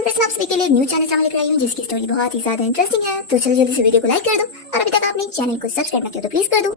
Friends, आप सभी के लिए न्यू चैनल सामने लेकर आई हूँ जिसकी स्टोरी बहुत ही ज्यादा इंटरेस्टिंग है। तो चलो जल्दी से वीडियो को लाइक कर दो और अभी तक आपने चैनल को सब्सक्राइब ना किया तो प्लीज कर दो।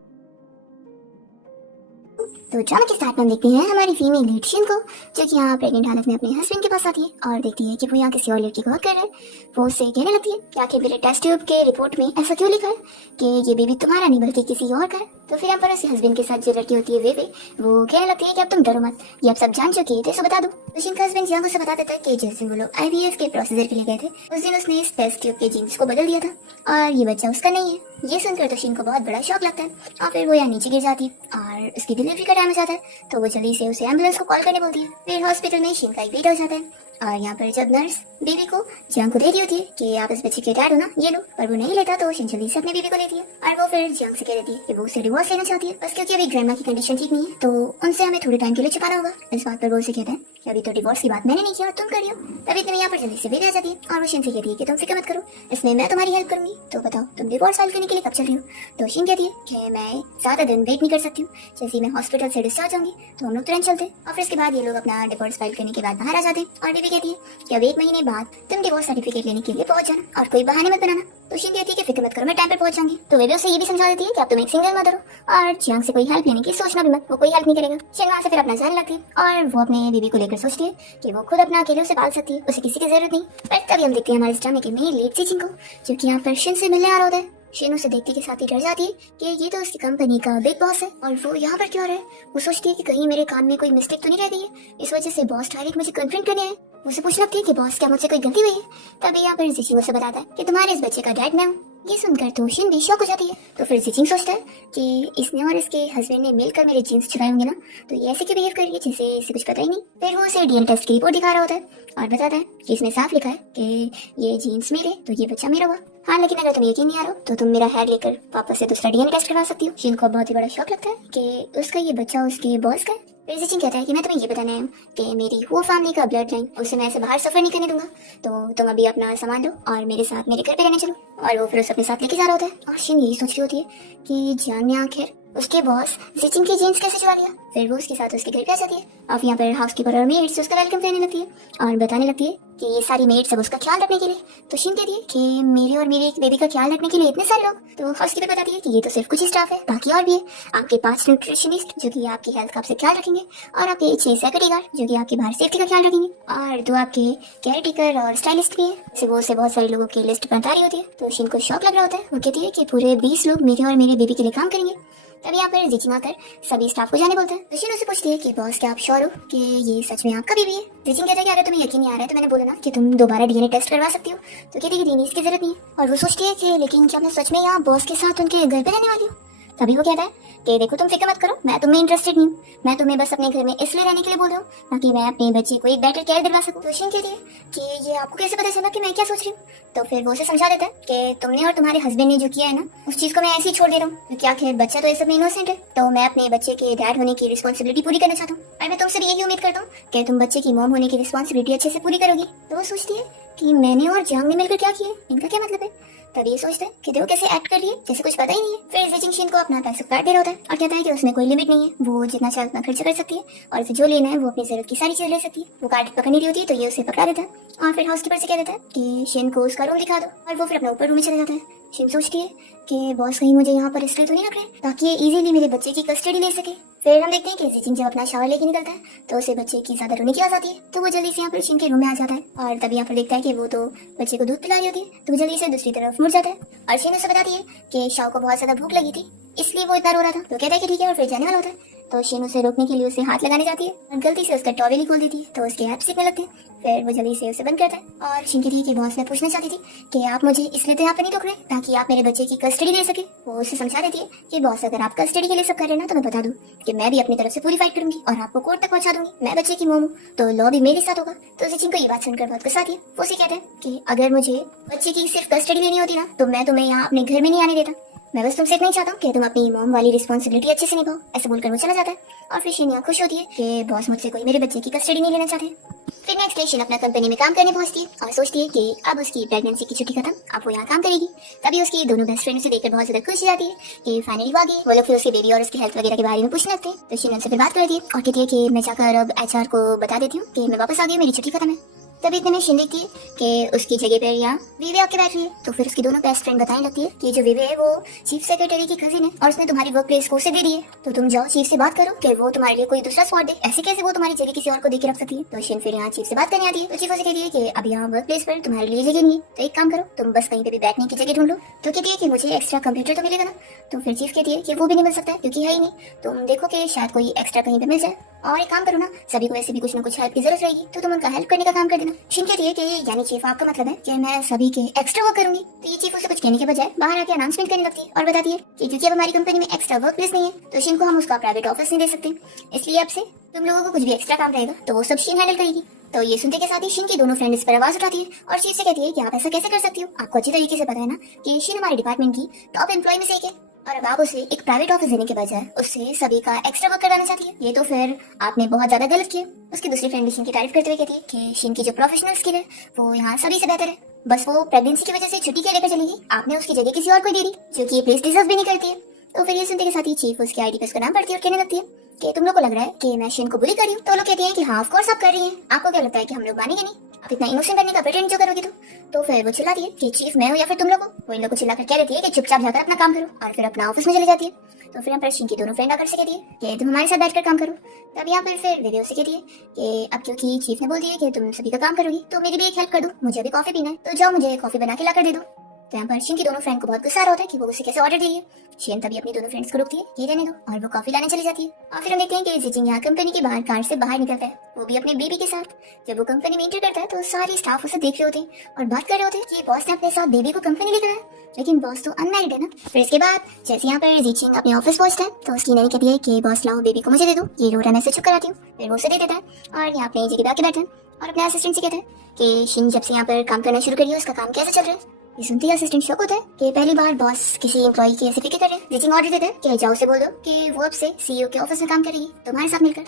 तो ड्रामा के स्टार्ट में हम देखते हैं हमारी फीमेल लीड शीन को, जो कि यहाँ प्रेग्नेंट हालत में अपने हस्बैंड के पास आती है और देखती है कि वो यहाँ किसी और लड़की को हक कर रहे हैं। वो उससे कहने लगती है कि आखिर मेरे टेस्ट ट्यूब के रिपोर्ट में ऐसा क्यों लिखा है कि ये बेबी तुम्हारा नहीं बल्कि किसी और का है। तो फिर यहाँ पर उसके हस्बैंड के साथ जो लड़की होती है वे वो कहने लगती है कि अब तुम डरो मत, ये अब सब जान चुकी है तो इसे बता दो। तो शीन का हस्बैंड यहाँ को बता देता है कि जिस दिन वो लोग IVF के प्रोसीजर के लिए गए थे उस दिन उसने इस टेस्ट ट्यूब के जीन्स को बदल दिया था और ये बच्चा उसका नहीं है। ये सुनकर तो शीन को बहुत बड़ा शौक लगता है और फिर वो यहाँ नीचे गिर जाती है और उसकी डिलीवरी का टाइम हो जाता है। तो वो जल्दी से उसे एम्बुलेंस को कॉल करने बोलती है। फिर हॉस्पिटल में शीन का एक बेटा हो जाता है और यहाँ पर जब नर्स बेबी को जियांग को दे रही होती है कि आप इस बच्चे के डैड हो ना, ये लो, पर वो नहीं लेता तो शीन जल्दी से अपने बेबी को लेती है और वो फिर जियांग से कह देती है कि वो उसे डिवोर्स लेना चाहती है, बस क्योंकि अभी ग्रैंडमा की कंडीशन ठीक नहीं है तो उनसे हमें थोड़े टाइम के लिए छुपाना होगा। इस बात पर वो उसे कहता है कि अभी तो डिवोर्स की बात मैंने नहीं किया, तुम करियो। तभी इतने यहाँ पर जल्दी से बेबी आ जाती है और वो शीन से कहती है कि तुम फिक्र मत करो, इसमें मैं तुम्हारी हेल्प करूंगी। तो बताओ तुम डिवोर्स फाइल करने के लिए कब चल रही हो। तो शीन कहती है कि मैं ज्यादा दिन वेट नहीं कर सकती हूँ, जैसे मैं हॉस्पिटल से डिस्चार्ज होंगी तो हम लोग तुरंत चलते और फिर इसके बाद ये लोग अपना डिवोर्स फाइल करने के बाद बाहर आ जाते हैं और बेबी कहती है कि अब 1 महीने बाद तुम डिवोर्स सर्टिफिकेट लेने के लिए पहुंच जाना और कोई बहाने मत बनाना। तो शीन कहती है कि फिक्र मत करो, मैं टाइम पर पहुंच जाऊंगी। तो वे उसे ये भी समझा देती है कि अब तुम एक सिंगल मदर हो और जियांग से कोई हेल्प लेने की सोचना भी मत, वो कोई हेल्प नहीं करेगा। शीन वहां से फिर अपना जाने लगती है और वो अपने बेबी को लेकर सोचती है कि वो खुद अपना अकेले उसे पाल सकती है, उसे किसी की जरूरत नहीं। पर तभी हम देखते हैं हमारे ड्रामे के मेन लीड जिचिंग को, जो कि यहाँ पर शीन से मिलने आ रहा होता है। शीन उसे देखते के साथ ही डर जाती है कि ये तो उसकी कंपनी का बिग बॉस है और वो यहाँ पर क्यों आ रहा है। वो सोचती है कि कहीं मेरे काम में कोई मिस्टेक तो नहीं रह गई है, इस वजह से बॉस डायरेक्ट मुझे कन्फ्रंट करने आए। उसे पूछने लगती है कि बॉस क्या मुझसे कोई गलती हुई है। तभी यहाँ पर जिचिंग उसे बताता है कि तुम्हारे इस बच्चे का डैड मैं हूँ। ये सुनकर तो शीन भी शॉक हो जाती है। तो फिर जिचिंग सोचता है कि इसने और इसके हस्बैंड ने मिलकर मेरे जीन्स चुराए होंगे ना, तो ये ऐसे क्यों बिहेव कर रही है जैसे इसे कुछ पता ही नहीं। फिर वो उसे DNA टेस्ट की रिपोर्ट दिखा रहा होता है और बताता है कि इसमें साफ लिखा है कि ये जीन्स मेरे तो ये बच्चा मेरा हुआ। हाँ, लेकिन अगर तुम्हें यकीन नहीं आ रहा तो तुम मेरा हेयर लेकर वापस से दूसरा DNA टेस्ट करवा सकती हो। शीन को बहुत ही बड़ा शौक लगता है कि उसका ये बच्चा उसके बॉस का है। फिर जिचिंग कहता है कि मैं तुम्हें ये बताने आया हूँ कि मेरी वो फैमिली का ब्लड लाइन, उसे मैं ऐसे बाहर सफर नहीं करने दूंगा, तो तुम अभी अपना सामान लो और मेरे साथ मेरे घर पे रहने चलो। और वो फिर उसे अपने साथ लेके जा रहा होता है और शीन यही सोच रही होती है कि जियांग ने आखिर उसके बॉस जिचिंग की जीन्स कैसे चुरा लिया। फिर वो उसके साथ उसके घर पे आ जाती है और यहाँ पर हाउसकीपर और मेड्स उसका वेलकम करने लगती है और बताने लगती है कि ये सारी मेड्स सब उसका ख्याल रखने के लिए। तो शीन कहती है कि मेरे और मेरे एक बेबी का ख्याल रखने के लिए इतने सारे लोग। तो हाउसकीपर बताती है कि ये तो सिर्फ कुछ ही स्टाफ है, बाकी और भी है। आपके 5 न्यूट्रिशनिस्ट जो कि आपकी हेल्थ का आपसे ख्याल रखेंगे और आपके 6 सिक्योरिटी गार्ड जो कि आपकी बाहर सेफ्टी का ख्याल रखेंगे और 2 आपके केयर टेकर और स्टाइलिस्ट भी है। वो से बहुत सारे लोगों की लिस्ट बता रही होती है। तो शीन को शौक लग रहा होता है। वो कहती है कि पूरे 20 लोग मेरे और मेरे बेबी के लिए काम करेंगे। तभी यहाँ पर जिचिंग आकर सभी स्टाफ को जाने बोलते हैं। तो शीन उसे पूछती है कि बॉस क्या आप श्योर हो कि ये सच में आपका बेबी है। जिचिंग कहता है कि अगर तुम्हें यकीन नहीं आ रहा है तो मैंने बोला ना कि तुम दोबारा DNA टेस्ट करवा सकती हो। तो कहती है कि DNA की जरूरत नहीं है और वो सोचती है कि लेकिन क्या मैं सच में यहाँ बॉस के साथ उनके घर पे रहने वाली हूँ। तभी वो कहता है कि देखो तुम फिक्र मत करो, मैं तुम्हें इंटरेस्टेड नहीं हूँ, मैं तुम्हें बस अपने घर में इसलिए रहने के लिए बोल रहा हूँ ताकि मैं अपने बच्चे को एक बेटर केयर दिलवा सकूँ। तो शीन कहती है कि ये आपको कैसे पता चला कि मैं क्या सोच रही हूँ। तो फिर वो उसे समझा देता है कि तुमने और तुम्हारे हस्बैंड ने जो किया है ना, उस चीज को मैं ऐसे ही छोड़ दे रहा हूँ क्योंकि आखिर बच्चा तो ये सब में इनोसेंट है। तो मैं अपने बच्चे के डैड होने की रिस्पॉन्सिबिलिटी पूरी करना चाहता हूँ और मैं तुमसे भी यही उम्मीद करता हूँ कि तुम बच्चे की मॉम होने की रिस्पॉन्सिबिलिटी अच्छे से पूरी करोगी। तो वो सोचती है कि मैंने और जियांग ने मिलकर क्या किया, इनका क्या मतलब है। तभी ये सोचते हैं कि देखो कैसे एक्ट कर रही है जैसे कुछ पता ही नहीं है। फिर जिचिंग शीन को अपना पैसा काट दे रहा होता है और कहता है कि उसमें कोई लिमिट नहीं है, वो जितना चाहे उतना खर्च कर सकती है और उसे जो लेना है वो अपनी जरूरत की सारी चीज ले सकती है। वो कार्ड पकड़नी रही होती है तो ये उसे पकड़ा देता है और फिर हाउसकीपर से कह देता है कि शीन को उसका रूम दिखा दो और वो फिर अपने ऊपर रूम में चला जाता है। शीन सोचती है कि बॉस कहीं मुझे यहाँ पर इसलिए तो नहीं रख रहे ताकि ये इजीली मेरे बच्चे की कस्टडी ले सके। फिर हम देखते हैं कि जिचिंग जब अपना शावर लेके निकलता है तो उसे बच्चे की ज्यादा रोने की आवाज आती है। तो वो जल्दी से यहाँ पर शीन के रूम में आ जाता है और तभी यहाँ पर देखता है कि वो तो बच्चे को दूध पिला रही होती है। तो वो जल्दी से दूसरी तरफ मुड़ जाता है और शीन उसे बताती है कि शाओ को बहुत ज्यादा भूख लगी थी इसलिए वो इतना रो रहा था। तो कहता है कि ठीक है और फिर जाने वाला होता है। तो शीन उसे रोकने के लिए उसे हाथ लगाने जाती है और गलती से उसका टॉवेल ही खोल देती है तो उसके ऐप्स दिखने लगते हैं। फिर वो जल्दी से उसे बंद करता है और शीन कहती है कि बॉस मैं पूछना चाहती थी कि आप मुझे इसलिए तो यहाँ पर नहीं रोक रहे ताकि आप मेरे बच्चे की कस्टडी ले सके। वो उसे समझा देती है कि बॉस अगर आप कस्टडी के लिए सब कर रहे हैं ना तो मैं बता दूं कि मैं भी अपनी तरफ से पूरी फाइट करूंगी और आपको कोर्ट तक पहुंचा दूंगी। मैं बच्चे की मॉम हूं तो लॉ भी मेरे साथ होगा। तो जिचिंग को ये बात सुनकर बहुत गुस्सा आती है। वो उसे कहते हैं कि अगर मुझे बच्चे की सिर्फ कस्टडी लेनी होती ना तो मैं तुम्हें यहाँ अपने घर में नहीं आने देता, मैं बस तुमसे इतना ही चाहता हूँ कि तुम अपनी मॉम वाली रिस्पॉन्सिबिलिटी अच्छे से निभाओ। ऐसे बोलकर वो चला जाता है और फिर शीन यहाँ खुश होती है कि बॉस मुझसे कोई मेरे बच्चे की कस्टडी नहीं लेना चाहते। फिर नेक्स्ट डे शीन अपना कंपनी में काम करने पहुंचती है और सोचती है कि अब उसकी प्रेगनेंसी की छुट्टी खत्म, अब वो यहाँ काम करेगी। तभी उसकी दोनों बेस्ट फ्रेंड उसे देखकर बहुत ज्यादा खुश हो जाती है कि फाइनली वो आ गई। वो लोग फिर उसके बेबी और उसकी हेल्थ वगैरह के बारे में पूछने लगते हैं। तो शीन उनसे फिर बात करती है और कहती है कि मैं जाकर अब HR को बता देती हूँ कि मैं वापस आ गई, मेरी छुट्टी खत्म है। तभी इतने में शिन देखती है कि उसकी जगह पर यहाँ वीवे आके बैठ रही है। तो फिर उसकी दोनों बेस्ट फ्रेंड बताने लगती है कि जो वीवे है वो चीफ सेक्रेटरी की कजिन है और उसने तुम्हारी वर्क प्लेस को उसे दे दी है, तो तुम जाओ चीफ से बात करो कि वो तुम्हारे लिए कोई दूसरा स्पॉट दे। ऐसे कैसे वो तुम्हारी जगह किसी और को देके रख सकती है। तो शिन फिर यहाँ चीफ से बात करने आती है। तो चीफ उसे कहती है कि अब यहाँ वर्क प्लेस पर तुम्हारे लिए जगह नहीं है, तो एक काम करो तुम बस कहीं पे भी बैठने की जगह ढूंढ लो। तो कहती है कि मुझे एक्स्ट्रा कंप्यूटर तो मिलेगा ना। तो फिर चीफ कहती है कि वो भी नहीं मिल सकता है क्योंकि है ही नहीं, तुम देखो कि शायद कोई एक्स्ट्रा कहीं पे मिल जाए। और एक काम करो ना, सभी को ऐसे भी कुछ ना कुछ हेल्प की जरूरत रहेगी, तो तुम उनका हेल्प करने का काम कर देना। शिन कहती है कि यानी चीफ आपका मतलब है कि मैं सभी के एक्स्ट्रा वर्क करूंगी। तो ये चीफ उसे कुछ कहने के बजाय बाहर आके अनाउंसमेंट करने लगती है और बताती है कि क्योंकि अब हमारी कंपनी में एक्स्ट्रा वर्क प्लेस नहीं है, तो शिन को हम उसका प्राइवेट ऑफिस नहीं दे सकते, इसलिए अब से तुम लोगों को कुछ भी एक्स्ट्रा काम रहेगा तो वो सब शिन हैंडल करेगी। तो ये सुनते के साथ ही शिन की दोनों फ्रेंड इस पर आवाज उठाती है और चीफ से कहती है कि आप ऐसा कैसे कर सकती हो, आपको अच्छी तरीके से पता है ना कि शिन हमारे डिपार्टमेंट की टॉप एम्प्लॉय में से एक है, और अब आप उसे एक प्राइवेट ऑफिस देने के बजाय उससे सभी का एक्स्ट्रा वर्क कराना चाहती है। ये तो फिर आपने बहुत ज्यादा गलत किया। उसकी दूसरी फ्रेंड शिन की तारीफ करते हुए कहती है कि शिन की जो प्रोफेशनल स्किल है वो यहाँ सभी से बेहतर है, बस वो प्रेगनेंसी की वजह से छुट्टी के लेकर चलेगी, आपने उसकी जगह किसी और को दे दी जो कि ये प्लेस डिजर्व भी नहीं करती है। तो फिर ये सुनते के साथ ही चीफ उसके आईडी पे उसका नाम पढ़ती है और कहने लगती है कि तुम लोग को लग रहा है कि मैं शिन को बुली कर रही हूँ। तो लोग कहते हैं कि हाँ ऑफ कोर्स आप कर रही हैं, आपको क्या लगता है कि हम लोग मानेंगे नहीं, आप इतना इमोशन करने का प्रेटेंड जो करोगी तो फिर वो चिल्लाती है कि चीफ मैं हूँ या फिर तुम लोग हो। वो इन लोग को चिल्लाकर कह देती है कि चुपचाप जाकर अपना काम करो और फिर अपना ऑफिस में चली जाती है। तो फिर यहाँ पर शिन की दोनों फ्रेंड आकर से कहती है कि तुम हमारे साथ बैठकर काम करो। तब यहाँ पर फिर वीडियो से कहती है कि अब क्योंकि चीफ ने बोल दिया कि तुम सभी का काम करोगी तो मेरी भी एक हेल्प कर दो, मुझे अभी कॉफी पीना है, तो जाओ मुझे कॉफी बना के ला कर दे दो। तो यहाँ पर शिन की दोनों फ्रेंड को बहुत गुस्सा आ रहा होता है कि वो उसे कैसे ऑर्डर दे रही है। शिन तभी अपनी दोनों फ्रेंड्स को रोकती है कि रहने दो और वो कॉफी लाने चली जाती है। और फिर हम देखते हैं कि जिजिंग यहाँ कंपनी के बाहर कार से बाहर निकलता है, वो भी अपने बेबी के साथ। जब वो कंपनी में एंटर करता है तो सारे स्टाफ उसे देख रहे होते हैं और बात कर रहे होते हैं कि बॉस ने अपने साथ बेबी को कंपनी लेकर आया, लेकिन बॉस तो अनमैरिड है ना। फिर इसके बाद जैसे यहाँ पर जिजिंग अपने ऑफिस पहुंचता है तो उसकी नैनी कहती है कि बॉस लाओ बेबी को मुझे दे दो, ये रो रहा है मैं इसे चुप कराती हूँ। फिर वो उसे दे देता है और यहाँ अपने जगह पे आके बैठा है और अपने असिस्टेंट से कहता है कि शिन जब से यहाँ पर काम करना शुरू करी है उसका काम कैसे चल रहा है। ये सुनते ही असिस्टेंट शॉक होता है कि पहली बार बॉस किसी एम्प्लॉय की ऐसी फिक्र कर रहे हैं। जिजिंग ऑर्डर देता है कि जाओ से बोल दो कि वो अब से सीईओ के ऑफिस में काम करेगी तुम्हारे साथ मिलकर।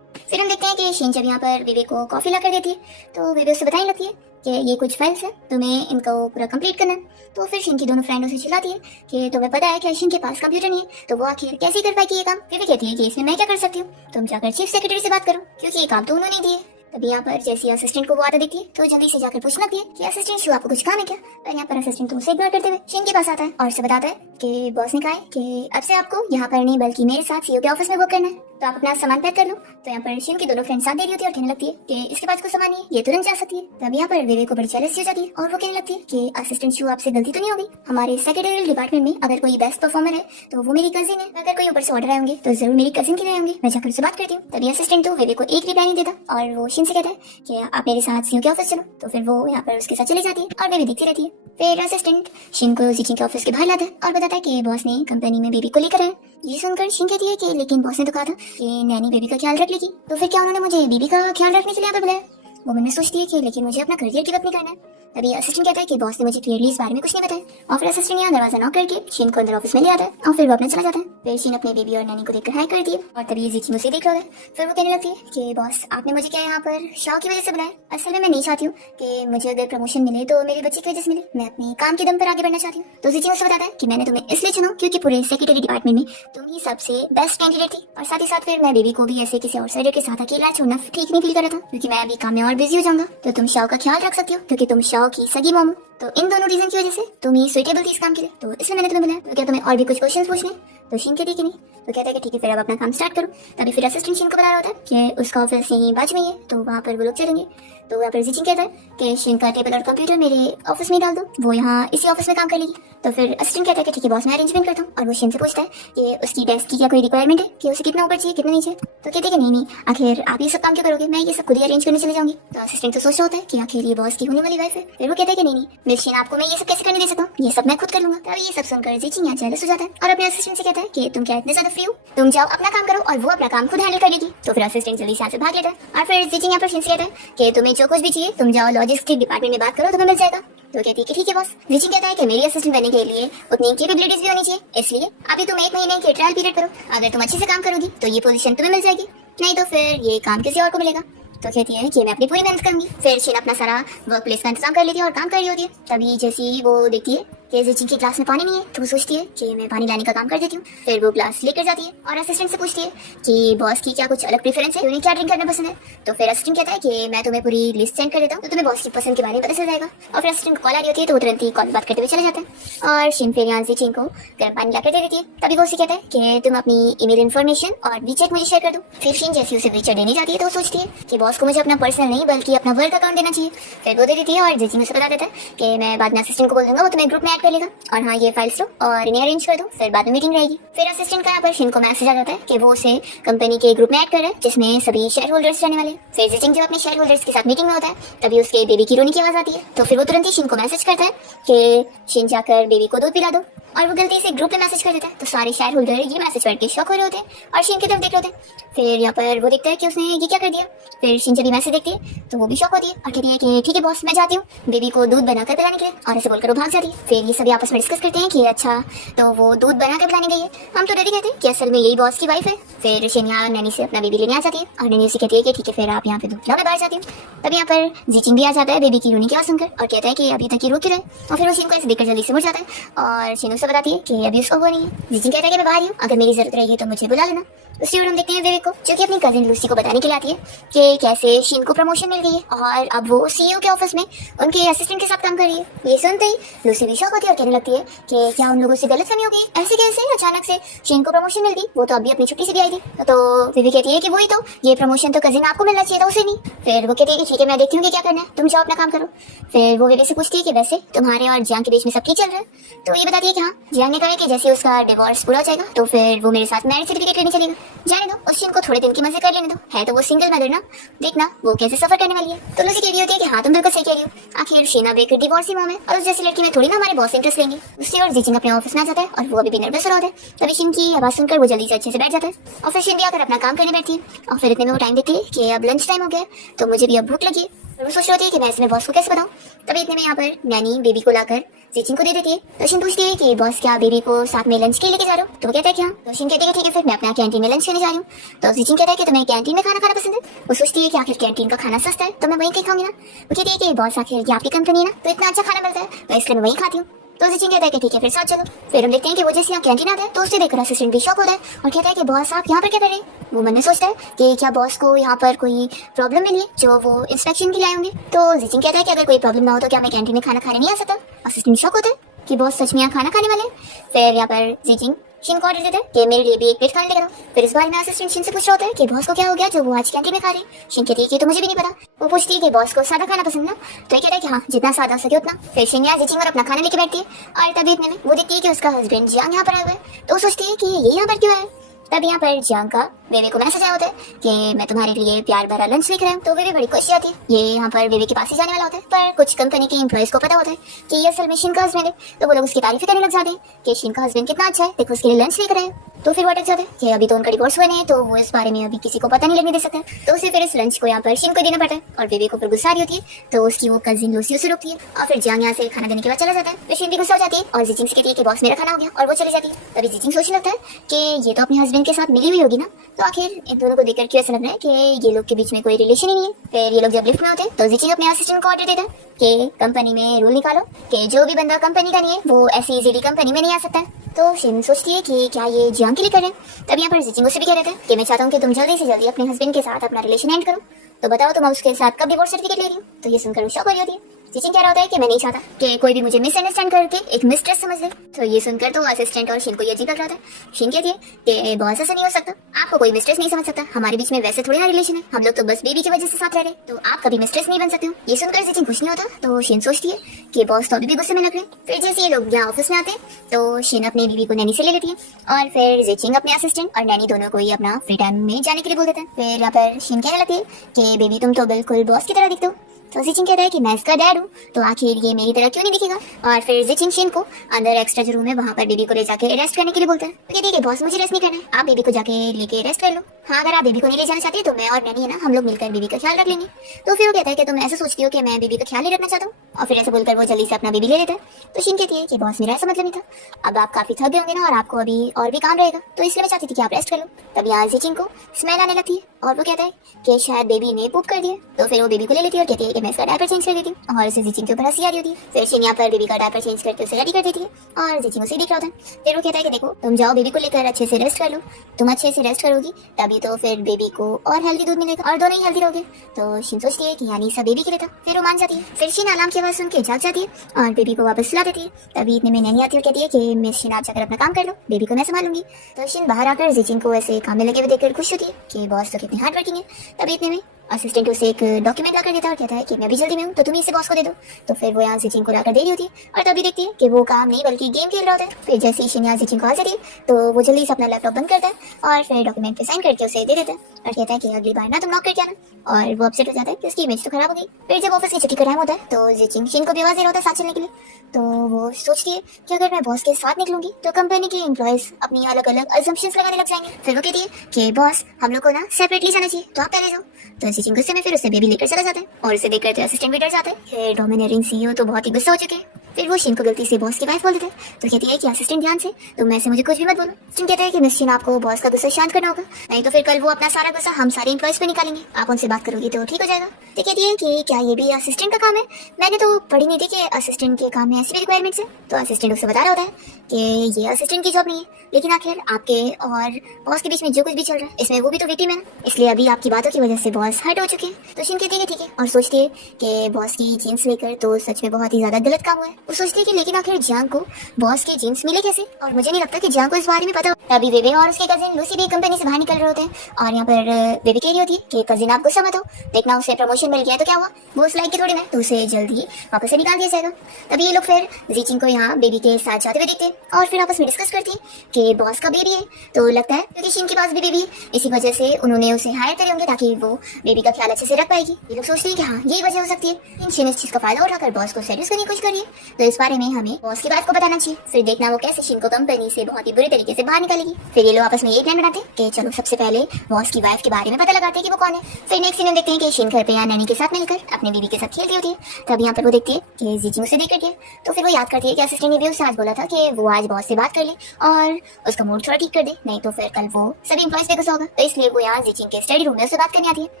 फिर हम देखते हैं कि शिन जब यहाँ पर विवेक को कॉफी ला कर देती है तो विवेक से बताने लगती है कि ये कुछ फाइल्स है, तुम्हें इनको पूरा कंप्लीट करना है। तो फिर शिन की दोनों फ्रेंड उसे चिल्लाती है कि तुम्हें पता है कि शिन के पास कंप्यूटर नहीं है, तो वो आखिर कैसे कर पाएगी ये काम। विवेक कहती है कि इसमें मैं क्या कर सकती हूँ, तुम जाकर चीफ सेक्रेटरी से बात करो क्योंकि ये काम तो उन्होंने दिए। तभी यहाँ पर जैसे असिस्टेंट को वो आता देखती है तो जल्दी से जाकर पूछने लगती है कि असिस्टेंट शो आपको कुछ काम है क्या। पर यहाँ पर असिस्टेंट तो उसे इग्नोर करते हुए शिन के पास आता है और उसे बताता है कि बॉस ने कहा है कि अब से आपको यहाँ पर नहीं बल्कि मेरे साथ सीईओ के ऑफिस में वर्क करना है, तो आप अपना सामान पैक कर लो। तो यहाँ पर शिन की दोनों फ्रेंड साथ दे रही होती है और कहने लगती है कि इसके पास कुछ सामान नहीं है, ये तुरंत जा सकती है। तब यहाँ पर विवेक को बड़ी जेलसी हो जाती है और वो कहने लगती है कि असिस्टेंट शो आपसे गलती तो नहीं होगी, हमारे सेक्रेटरियल डिपार्टमेंट में अगर कोई बेस्ट परफॉर्मर है तो वो मेरी कजिन है, अगर कोई ऊपर से ऑर्डर आए होंगे तो जरूर मेरी कजिन के लिए होंगे, मैं जाकर उससे बात करती हूँ। तभी असिस्टेंट तो विवेक को एक रिप्लाई नहीं देता और वो शिन से कहता है कि आप मेरे साथ सीईओ के ऑफिस चलो। तो फिर वो यहाँ पर उसके साथ चली जाती है और बेबी दिखती रहती है। फिर असिस्टेंट शिन को जिजिंग के ऑफिस के बाहर लाता है और बताता है कि बॉस ने कंपनी में बेबी को लेकर आया। ये सुनकर शिन कहती है कि लेकिन बॉस ने तो कहा था कि नैनी बेबी का ख्याल रख लेगी, तो फिर क्या उन्होंने मुझे बेबी का ख्याल रखने के लिए यहाँ पे बुलाया। वो मन में सोचती है कि लेकिन मुझे अपना करियर गिव अप नहीं करना है। तभी असिस्टेंट कहता है कि बॉस ने मुझे क्लियरली इस बारे में कुछ नहीं बताया और फिर असिस्टेंट यहाँ दरवाजा नॉक करके शिन को अंदर ऑफिस में ले आता है और फिर वो अपने चला जाता है। फिर शिन अपने बेबी और नैनी को देखकर हाई करती है और तभी जिजिंग उसे देख रहा है। फिर वो कहने लगती है कि बॉस आपने मुझे क्या यहाँ पर शॉ की वजह से बुलाया, असल में मैं नहीं चाहती हूँ कि मुझे अगर प्रमोशन मिले तो मेरे बच्चे की वजह से मिले, मैं अपने काम के दम पर आगे बढ़ना चाहती हूँ। तो जिजिंग उसे बताता है कि मैंने तुम्हें इसलिए चुना क्योंकि पूरे सेक्रेटरी डिपार्टमेंट में तुम ही सबसे बेस्ट कैंडिडेट थी और साथ ही साथ फिर मैं बेबी को भी ऐसे किसी आउटसाइडर के साथ अकेला छोड़ना ठीक नहीं फील कर रहा था क्योंकि मैं अभी काम में और बिजी हो जाऊंगा, तो तुम शॉ का ख्याल रख सकती हो क्योंकि तुम शॉ की सगी मॉम हो। तो इन दोनों रीजन की वजह से तुम ही सुइटेबल थी इस काम के लिए, तो इसलिए मैंने तुम्हें बुलाया। तो क्या तुम्हें और भी कुछ क्वेश्चंस पूछने? तो शिन कहती कि नहीं। तो कहता है कि ठीक है फिर अब अपना काम स्टार्ट करो। तभी फिर असिस्टेंट शिन को बता रहा होता है कि उसका ऑफिस यहीं बाजू में ही है तो वहाँ पर वो लोग चलेंगे। तो वहाँ पर जिजिंग कहता है कि शिन का टेबल और कंप्यूटर मेरे ऑफिस में डाल दो, वो यहाँ इसी ऑफिस में काम कर लेगी। तो फिर असिस्टेंट कहता है कि ठीक है बॉस मैं अरेंजमेंट करता हूँ और वो शिन से पूछता है कि उसकी डेस्क की क्या कोई रिक्वायरमेंट है कि उसे कितना ऊपर चाहिए कितना नीचे। तो कहते हैं कि नहीं आखिर आप ये सब काम क्यों करोगे, मैं ये सब खुद ही अरेंज करने चले जाऊंगी। तो असिस्टेंट तो सोच रहा होता है कि आखिर ये बॉस की होने वाली वाइफ है। फिर वो कहता है कि नहीं मिस शिन आपको मैं ये सब कैसे करने दे सकता हूँ, ये सब मैं खुद कर लूंगा। तभी ये सब सुनकर जिजिंग यहाँ जेलस हो जाता है और अपने असिस्टेंट से कहता है कि तुम क्या इतने ज्यादा फ्री हो, तुम जाओ अपना काम करो और वो अपना काम खुद हैंडल कर लेगी। तो फिर असिस्टेंट जल्दी से यहाँ से भाग लेता है और फिर जिजिंग यहाँ पर शिन से कहता है कि तुम्हें जो कुछ भी चाहिए तुम जाओ लॉजिस्टिक डिपार्टमेंट में बात करो तुम्हें मिल जाएगा। तो कहती है कि ठीक है बॉस। जिजिंग कहता है कि मेरी असिस्टेंट बनने के लिए उतनी कैपेबिलिटीज भी होनी चाहिए, इसलिए अभी तुम 1 महीने के ट्रायल पीरियड करो, अगर तुम अच्छे से काम करोगी तो ये पोजीशन तुम्हें मिल जाएगी, नहीं तो फिर ये काम किसी और को मिलेगा। तो कहती है कि मैं अपनी पूरी मेहनत करूंगी। फिर शीन अपना सारा वर्क प्लेस का इंतजाम कर लेती है और काम कर रही होती है। तभी जैसे ही वो देखती है कि जिचिंग की क्लास में पानी नहीं है तो वो सोचती है कि मैं पानी लाने का काम कर देती हूँ। फिर वो ग्लास लेकर जाती है और असिस्टेंट से पूछती है कि बॉस की क्या कुछ अलग प्रेफरेंस है, उन्हें क्या ड्रिंक करना पसंद है। तो फिर असिस्टेंट कहता है कि मैं तुम्हें पूरी लिस्ट सेंड कर देता हूँ तो तुम्हें बॉस की पसंद के बारे में पता चल जाएगा। और फिर असिस्टेंट को कॉल आ रही होती है तो वो तुरंत ही कॉल बात करते हुए चले जाते हैं और शीन फिर यहाँ जिचिंग को गर्म पानी लाकर दे देती है। तभी वो उसे कहता है कि तुम अपनी ईमेल इन्फॉर्मेशन और वीचैट मुझे शेयर कर दो। फिर शीन जैसे उसे वीचैट देने जाती है तो वो सोचती है कि बॉस को मुझे अपना पर्सनल नहीं बल्कि अपना वर्क अकाउंट देना चाहिए। फिर वो दे देती है और जिचिंग उसे बता देता है कि मैं बाद में असिस्टेंट को बोल दूंगा, वो तुम्हें ग्रुप में ऐड कर लेगा और हाँ ये फाइल्स लो और इन्हें अरेंज कर दो, फिर बाद में मीटिंग रहेगी। फिर असिस्टेंट का यहाँ पर शीन को मैसेज आ जाता है कि वो उसे कंपनी के ग्रुप में ऐड कर रहा है जिसमें सभी शेयर होल्डर्स रहने वाले। फिर जिचिंग जब अपने शेयर होल्डर्स के साथ मीटिंग में होता है तभी उसके बेबी की रोने की आवाज आती है। तो फिर वो तुरंत ही शीन को मैसेज करता है कि शीन जाकर बेबी को दूध पिला दो और वो गलती से ग्रुप में मैसेज कर देता है। तो सारे शेयर होल्डर ये मैसेज पढ़ के शॉक हो रहे होते हैं और शीन की तरफ देख रहे होते हैं। फिर यहाँ पर वो देखता है कि उसने ये क्या कर दिया। फिर शीन जब ये मैसेज देखती है तो वो भी शॉक होती है और कहती है कि ठीक है बॉस मैं जाती हूँ बेबी को दूध बनाकर पिलाने के लिए, और ऐसे बोलकर वो भाग जाती है। फिर ये सभी आपस में डिस्कस करते हैं कि अच्छा तो वो दूध बनाकर पिलाने गई है, हम तो डरी कहते हैं कि असल में यही बॉस की वाइफ है। फिर शीन यहाँ नैनी से अपना बेबी लेने आ जाती है और नैनी उसे कहती है कि ठीक है फिर आप यहाँ पे दूध पिलाओ, मैं बाहर जाती हूँ। तब यहाँ पर जिचिंग भी आ जाता है बेबी की रोने की आवाज सुनकर और कहता है कि अभी तक ही रो क्यों रहे। और फिर वो शीन को ऐसे देखकर जल्दी से मुड़ जाता है और शीन उसे बताती है कि अभी उसको हुआ नहीं है। जिचिंग कहता है कि मैं बाहर हूँ, अगर मेरी जरूरत रहेगी तो मुझे बुला लेना। उसी ओर हम देखते हैं विवेक को जो कि अपनी कजिन लूसी को बताने के लिए आती है कि कैसे शीन को प्रमोशन मिल गई है और अब वो सीईओ के ऑफिस में उनके असिस्टेंट के साथ काम कर रही है। ये सुनते ही लूसी भी शॉक होती है और कहने लगती है कि क्या उन लोगों से गलतफहमी हो गई, ऐसे कैसे अचानक से शीन को प्रमोशन मिल गई, वो तो अभी अपनी छुट्टी से भी आई थी। तो विवेक कहती है कि वही तो, ये प्रमोशन तो कजिन आपको मिलना चाहिए था, उसे नहीं। फिर वो कहती है कि ठीक है मैं देखती हूँ क्या करना है, तुम जाओ अपना काम करो। फिर वो विवेक से पूछती है कि वैसे तुम्हारे और जियांग के बीच में सब ठीक चल रहा है। तो ये बताती है कि हाँ, जियांग ने कहा है कि जैसे उसका डिवोर्स पूरा हो जाएगा तो फिर वो मेरे साथ मैरिज सर्टिफिकेट लेने चलेगा। जाने दो, उस शीन को थोड़े दिन की मजे कर लेने दो, है तो वो सिंगल मदर ना, देखना वो कैसे सफर करने वाली है। तो लूसी कह रही होती है कि हाँ तुम बिल्कुल सही कह रही हो, आखिर शीना एक डिवोर्सी मॉम है और उस जैसी लड़की में थोड़ी ना हमारे बॉस इंटरेस्ट लेंगे। दूसरी ओर जिचिंग अपने ऑफिस में आ जाता है और वो अभी भी नर्वस हो रहा होता है। तभी शीन की आवाज सुनकर वो जल्दी से अच्छे से बैठ जाता है और फिर शीन भी आकर अपना काम करने बैठती है। और फिर इतने में वो टाइम देखती है कि अब लंच टाइम हो गया तो मुझे भी अब भूख लगी है। वो सोच रही होती है कि मैं इसमें बॉस को कैसे बताऊं। तभी इतने में यहाँ पर नैनी बेबी को लाकर जिचिंग को दे देती है। तो शीन पूछती है कि बॉस क्या बेबी को साथ में लंच के लेके जा रहे हो। तो वो कहता है कि हाँ। तो शीन कहती है कि ठीक है फिर मैं अपना कैंटीन में लंच करने जा रही हूँ। तो जिचिंग कहता है कि तुम्हें कैंटीन में खाना पसंद है। वो सोचती है कि आखिर कैंटीन का खाना सस्ता है तो मैं वहीं कहीं खाऊंगी ना। वो कहती है कि बॉस आखिर ये आपकी कंपनी है ना तो इतना अच्छा खाना मिलता है तो इसलिए मैं वहीं खाती हूँ। तो जिचिंग कहता है कि ठीक है फिर साथ चलो। फिर हम देखते हैं कि वो जैसे यहाँ कैंटीन आता है तो उसे देखकर असिस्टेंट भी शॉक होता है और कहता है कि बॉस आप यहाँ पर क्या कर रहे हैं। वो मन में सोचता है कि क्या बॉस को यहाँ पर कोई प्रॉब्लम मिली है जो वो इंस्पेक्शन के लिए आए होंगे। तो जिचिंग कहता है कि अगर कोई प्रॉब्लम ना हो तो क्या मैं कैंटीन में खाना खाने नहीं आ सकता। असिस्टेंट शॉक होता है कि बॉस सच में यहाँ खाना खाने वाले हैं। फिर यहाँ पर जिचिंग शीन को ऑर्डर देता है कि मेरे लिए भी एक प्लेट खाने लेकर आओ। फिर इस बारे में असिस्टेंट शीन से पूछ रहा होता है कि बॉस को क्या हो गया जो वो आज कैंटीन में खा रहे हैं। शीन कहती है कि तो मुझे भी नहीं पता। वो पूछती है कि बॉस को सादा खाना पसंद ना। तो ये कहता है कि हाँ जितना सादा हो सके उतना। फिर शीन यहाँ जिचिंग और अपना खाना लेके बैठती है और तभी इतने में वो देखती है कि उसका हस्बैंड जियांग यहाँ पर आया हुआ है। तो वो सोचती है कि ये यहाँ पर क्यों है। तब यहाँ पर जियांग का बेबी को मैसेज आया होता है कि मैं तुम्हारे लिए प्यार भरा लंच लेकर आया हूँ। तो बेबी बड़ी खुशी आती है। ये यहाँ पर बेबी के पास ही जाने वाला होता है पर कुछ कंपनी के एम्प्लॉइज को पता होता है कि ये असल में शीन का हस्बैंड है। तो वो लोग उसकी तारीफ करने लग जाते हैं कि शीन का हस्बैंड कितना अच्छा है, देखो उसके लिए लंच लेकर आए। तो फिर वो अटक जाते हैं कि अभी तो उनका डिवोर्स हुआ नहीं है तो वो इस बारे में अभी किसी को पता नहीं लगने दे सकता। तो उसे फिर इस लंच को यहाँ पर शीन को देना पड़ता है और बेबी को फिर गुस्सा आ रही होती है। तो उसकी वो कजिन लूसी उसे रोकती है और फिर जियांग यहाँ से खाना देने के बाद चला जाता है। फिर शीन भी गुस्सा हो जाती है और जिचिंग से कहती है कि बॉस मेरा खाना हो गया और वो चली जाती है। तभी जिचिंग सोचने लगता है कि ये तो अपने हस्बैंड के साथ मिली हुई होगी ना, तो आखिर इन दोनों को देखकर क्यों ऐसा लग रहा है कि ये लोग के बीच में कोई रिलेशन ही नहीं है। फिर ये लोग जब लिफ्ट में होते हैं तो जिचिंग अपने असिस्टेंट को ऑर्डर देता है कि कंपनी में रूल निकालो कि जो भी बंदा कंपनी का नहीं है वो ऐसी इजीली कंपनी में नहीं आ सकता है। तो शीन सोचती है कि क्या ये जियांग के लिए कर रहे हैं। तब यहाँ पर जिचिंग उसे भी कह देते हैं कि मैं चाहता हूँ कि तुम जल्दी से जल्दी अपने हस्बैंड के साथ अपना रिलेशन एंड करो। तो बताओ तुम उसके साथ कब डिवोर्स सर्टिफिकेट ले रही हो। तो ये सुनकर शॉक हो रही होती है। जिचिंग कह रहा होता है कि मैं नहीं चाहता कि कोई भी मुझे मिसअंडरस्टैंड करके एक मिस्ट्रेस समझ ले। तो ये सुनकर तो असिस्टेंट और शीन को ये अजीब लग रहा था। शीन कहती है कि बॉस ऐसा नहीं हो सकता, आपको कोई मिस्ट्रेस नहीं समझ सकता, हमारे बीच में वैसे थोड़ी ना रिलेशन है, हम लोग तो बस बेबी की वजह से साथ रह रहे, तो आप कभी मिस्ट्रेस नहीं बन सकते हो। ये सुनकर जिचिंग खुश नहीं होता तो शीन सोचती है कि बॉस तो अभी भी गुस्से में लग रहे हैं। फिर जैसे ये लोग यहाँ ऑफिस में आते हैं तो शीन अपनी बीवी को नैनी से ले लेती है और फिर जिचिंग अपने असिस्टेंट और नैनी दोनों को ही अपना फ्री टाइम में जाने के लिए बोल देता है। फिर यहाँ पर शीन कहने लगती है कि बेबी तुम तो बिल्कुल बॉस की तरह दिखते हो तो जिचिंग कहता है कि मैं इसका डैड हूँ, तो आखिर ये मेरी तरह क्यों नहीं दिखेगा। और फिर जिचिंग शिन को अंदर एक्स्ट्रा जो रूम है वहाँ पर बेबी को ले जाके रेस्ट करने के लिए बोलता है। तो कहती है कि बॉस मुझे रेस्ट नहीं करना है, आप बेबी को जाके लेके रेस्ट कर लो। हाँ, अगर आप बेबी को नहीं ले जाना चाहती तो मैं और नैनी है ना, हम लोग मिलकर बेबी का ख्याल रख लेंगे। तो फिर वो कहता है कि तुम ऐसा सोचती हो कि मैं बेबी का ख्याल नहीं रखना चाहता हूँ, और फिर ऐसे बोलकर वो जल्दी से अपना बेबी ले लेता है। तो शिन कहती है कि बॉस मेरा ऐसा मतलब नहीं था, अब आप काफी थक गए होंगे ना और आपको अभी और भी काम रहेगा, तो इसलिए मैं चाहती थी कि आप रेस्ट कर लो। तब यहाँ जिचिंग को स्मेल आने लगती है और वो कहता है कि शायद बेबी ने पोप कर दिया। तो फिर वो बेबी को ले लेती है और कहती है कि मैं इसका डायपर चेंज कर देती हूँ, और उसे जिचिंग के ऊपर हंसी आ रही होती है। फिर शिन यहाँ पर बेबी का डायपर चेंज करके उसे रेडी कर देती है और जिचिंग उसे देख रहा होता है। फिर वो कहता है कि देखो तुम जाओ बेबी को लेकर अच्छे से रेस्ट कर लो, तुम अच्छे से रेस्ट करोगी तभी तो फिर बेबी को और हेल्दी दूध मिलेगा और दोनों ही हेल्दी रहोगे। तो शिन सोचती है कि यानी सब बेबी के लिए था। फिर वो मान जाती है। फिर शिन अलार्म की आवाज सुन के जाग जाती है और बेबी को वापस सुला देती है। तभी इतने में नैनी आती है और कहती है कि मिस शिन आप जाकर अपना काम कर लो, बेबी को मैं संभालूंगी। तो शिन बाहर आकर जिचिंग को ऐसे काम में लगे हुए देखकर खुश होती है कि बॉस तो कितने हार्ड वर्किंग है। तभी इतने में असिस्टेंट उसे एक डॉक्यूमेंट लाकर देता है और कहता है कि मैं भी जल्दी में हूँ, तो तुम इसे बॉस को दे दो। तो फिर वो यहाँ जिचिंग को लाकर दे रही होती है और तभी देखती है कि वो काम नहीं बल्कि गेम खेल रहा होता है। फिर जैसे ही शिन यहाँ जिचिंग को आ जाती है तो वो जल्दी से अपना लैपटॉप बंद करता है और फिर डॉक्यूमेंट पे साइन करके उसे दे देता है और कहता है कि अगली बार ना तुम नॉक करके आना। और वो अपसेट हो जाता है कि उसकी इमेज तो खराब हो गई। फिर जब ऑफिस की छुट्टी का टाइम होता है तो जिचिंग शिन को भी आवाज दे रहा होता है साथ चलने के लिए। तो वो सोचती है कि अगर मैं बॉस के साथ निकलूंगी तो कंपनी के एम्प्लॉयज अपनी अलग अलग अजम्पशंस लगाने लग जाएंगे। फिर वो कहती है कि बॉस हम लोग को ना सेपरेटली जाना चाहिए, तो आप पहले जाओ। तो जिचिंग गुस्से में फिर उसे बेबी लेकर चला जाता है और उसे देखकर तो असिस्टेंट भी डर जाता है। फिर डोमिनेटिंग सीईओ तो बहुत ही गुस्सा हो चुके हैं। फिर वो शिन को गलती से बॉस की वाइफ बोल देता है। तो कहती है कि असिस्टेंट ध्यान से, तो मैं से मुझे कुछ भी मत बोलो। शिन कहता है कि मिस शिन आपको बॉस का गुस्सा शांत करना होगा, नहीं तो फिर कल वो अपना सारा गुस्सा हम सारे एम्प्लॉयज पे निकालेंगे, आप उनसे बात करोगी तो ठीक हो जाएगा। तो कहती है कि क्या ये भी असिस्टेंट का काम है, मैंने तो पढ़ी नहीं थी कि असिस्टेंट के काम में ऐसी भी रिक्वायरमेंट्स है। तो असिस्टेंट उसे बता रहा होता है कि ये असिस्टेंट की जॉब नहीं है, लेकिन आखिर आपके और बॉस के बीच में जो कुछ भी चल रहा है इसमें वो भी तो विक्टिम है ना, इसलिए अभी आपकी बातों की वजह से बॉस हर्ट हो चुके हैं। तो शिन कहती है कि ठीक है, और सोचती है कि बॉस की जीन्स लेकर तो सच में बहुत ही ज्यादा गलत काम हुआ है। वो सोचती है कि लेकिन आखिर जियांग को बॉस के जीन्स मिले कैसे, और मुझे नहीं लगता कि जियांग को इस बारे में पता हो। अभी बेबी और उसके कजिन लूसी भी कंपनी से बाहर निकल रहे होते हैं और यहाँ पर बेबी कह रही होती है कि कजिन आप गुस्सा मत हो, देखना उसे प्रमोशन मिल गया है तो क्या हुआ, वो उस लाइक के थोड़ी ना, तो उसे जल्दी वापस से निकाल दिया जाएगा। तभी ये लोग फिर जिचिंग को यहाँ बेबी के साथ जाते हुए देखते हैं और फिर आपस में डिस्कस करते हैं कि बॉस का बेबी है, तो लगता है क्योंकि शिन के पास भी बेबी है इसी वजह से उन्होंने उसे हायर करे होंगे ताकि वो बेबी का ख्याल अच्छे से रख पाएगी। ये लोग सोचते हैं कि हाँ यही वजह हो सकती है। शिन इस चीज का फायदा उठाकर बॉस को सेड्यूस करने की कोशिश करिए, तो इस बारे में हमें बॉस की वाइफ को बताना चाहिए, फिर देखना वो कैसे शिन को कंपनी से बहुत ही बुरी तरीके से बाहर निकालेगी। फिर ये लोग आपस में यही प्लान बनाते हैं कि चलो सबसे पहले बॉस की वाइफ के बारे में पता लगाते हैं कि वो कौन है। फिर नेक्स्ट सीन में देखते हैं कि शिन घर पे यहाँ नैनी के साथ मिलकर अपने बीबी के साथ खेल रही होती है। तब यहाँ पर वो देखती है कि जिचिंग उसे देख करके, तो फिर वो याद करती है कि असिस्टेंट ने भी उससे आज बोला था कि वो आज बॉस से बात कर ले और उसका मूड थोड़ा ठीक कर दे, नहीं तो फिर कल वो सभी एम्प्लॉयज पे गुस्सा होगा। तो इसलिए वो यहाँ जिचिंग के स्टडी रूम में उससे बात करने आती है।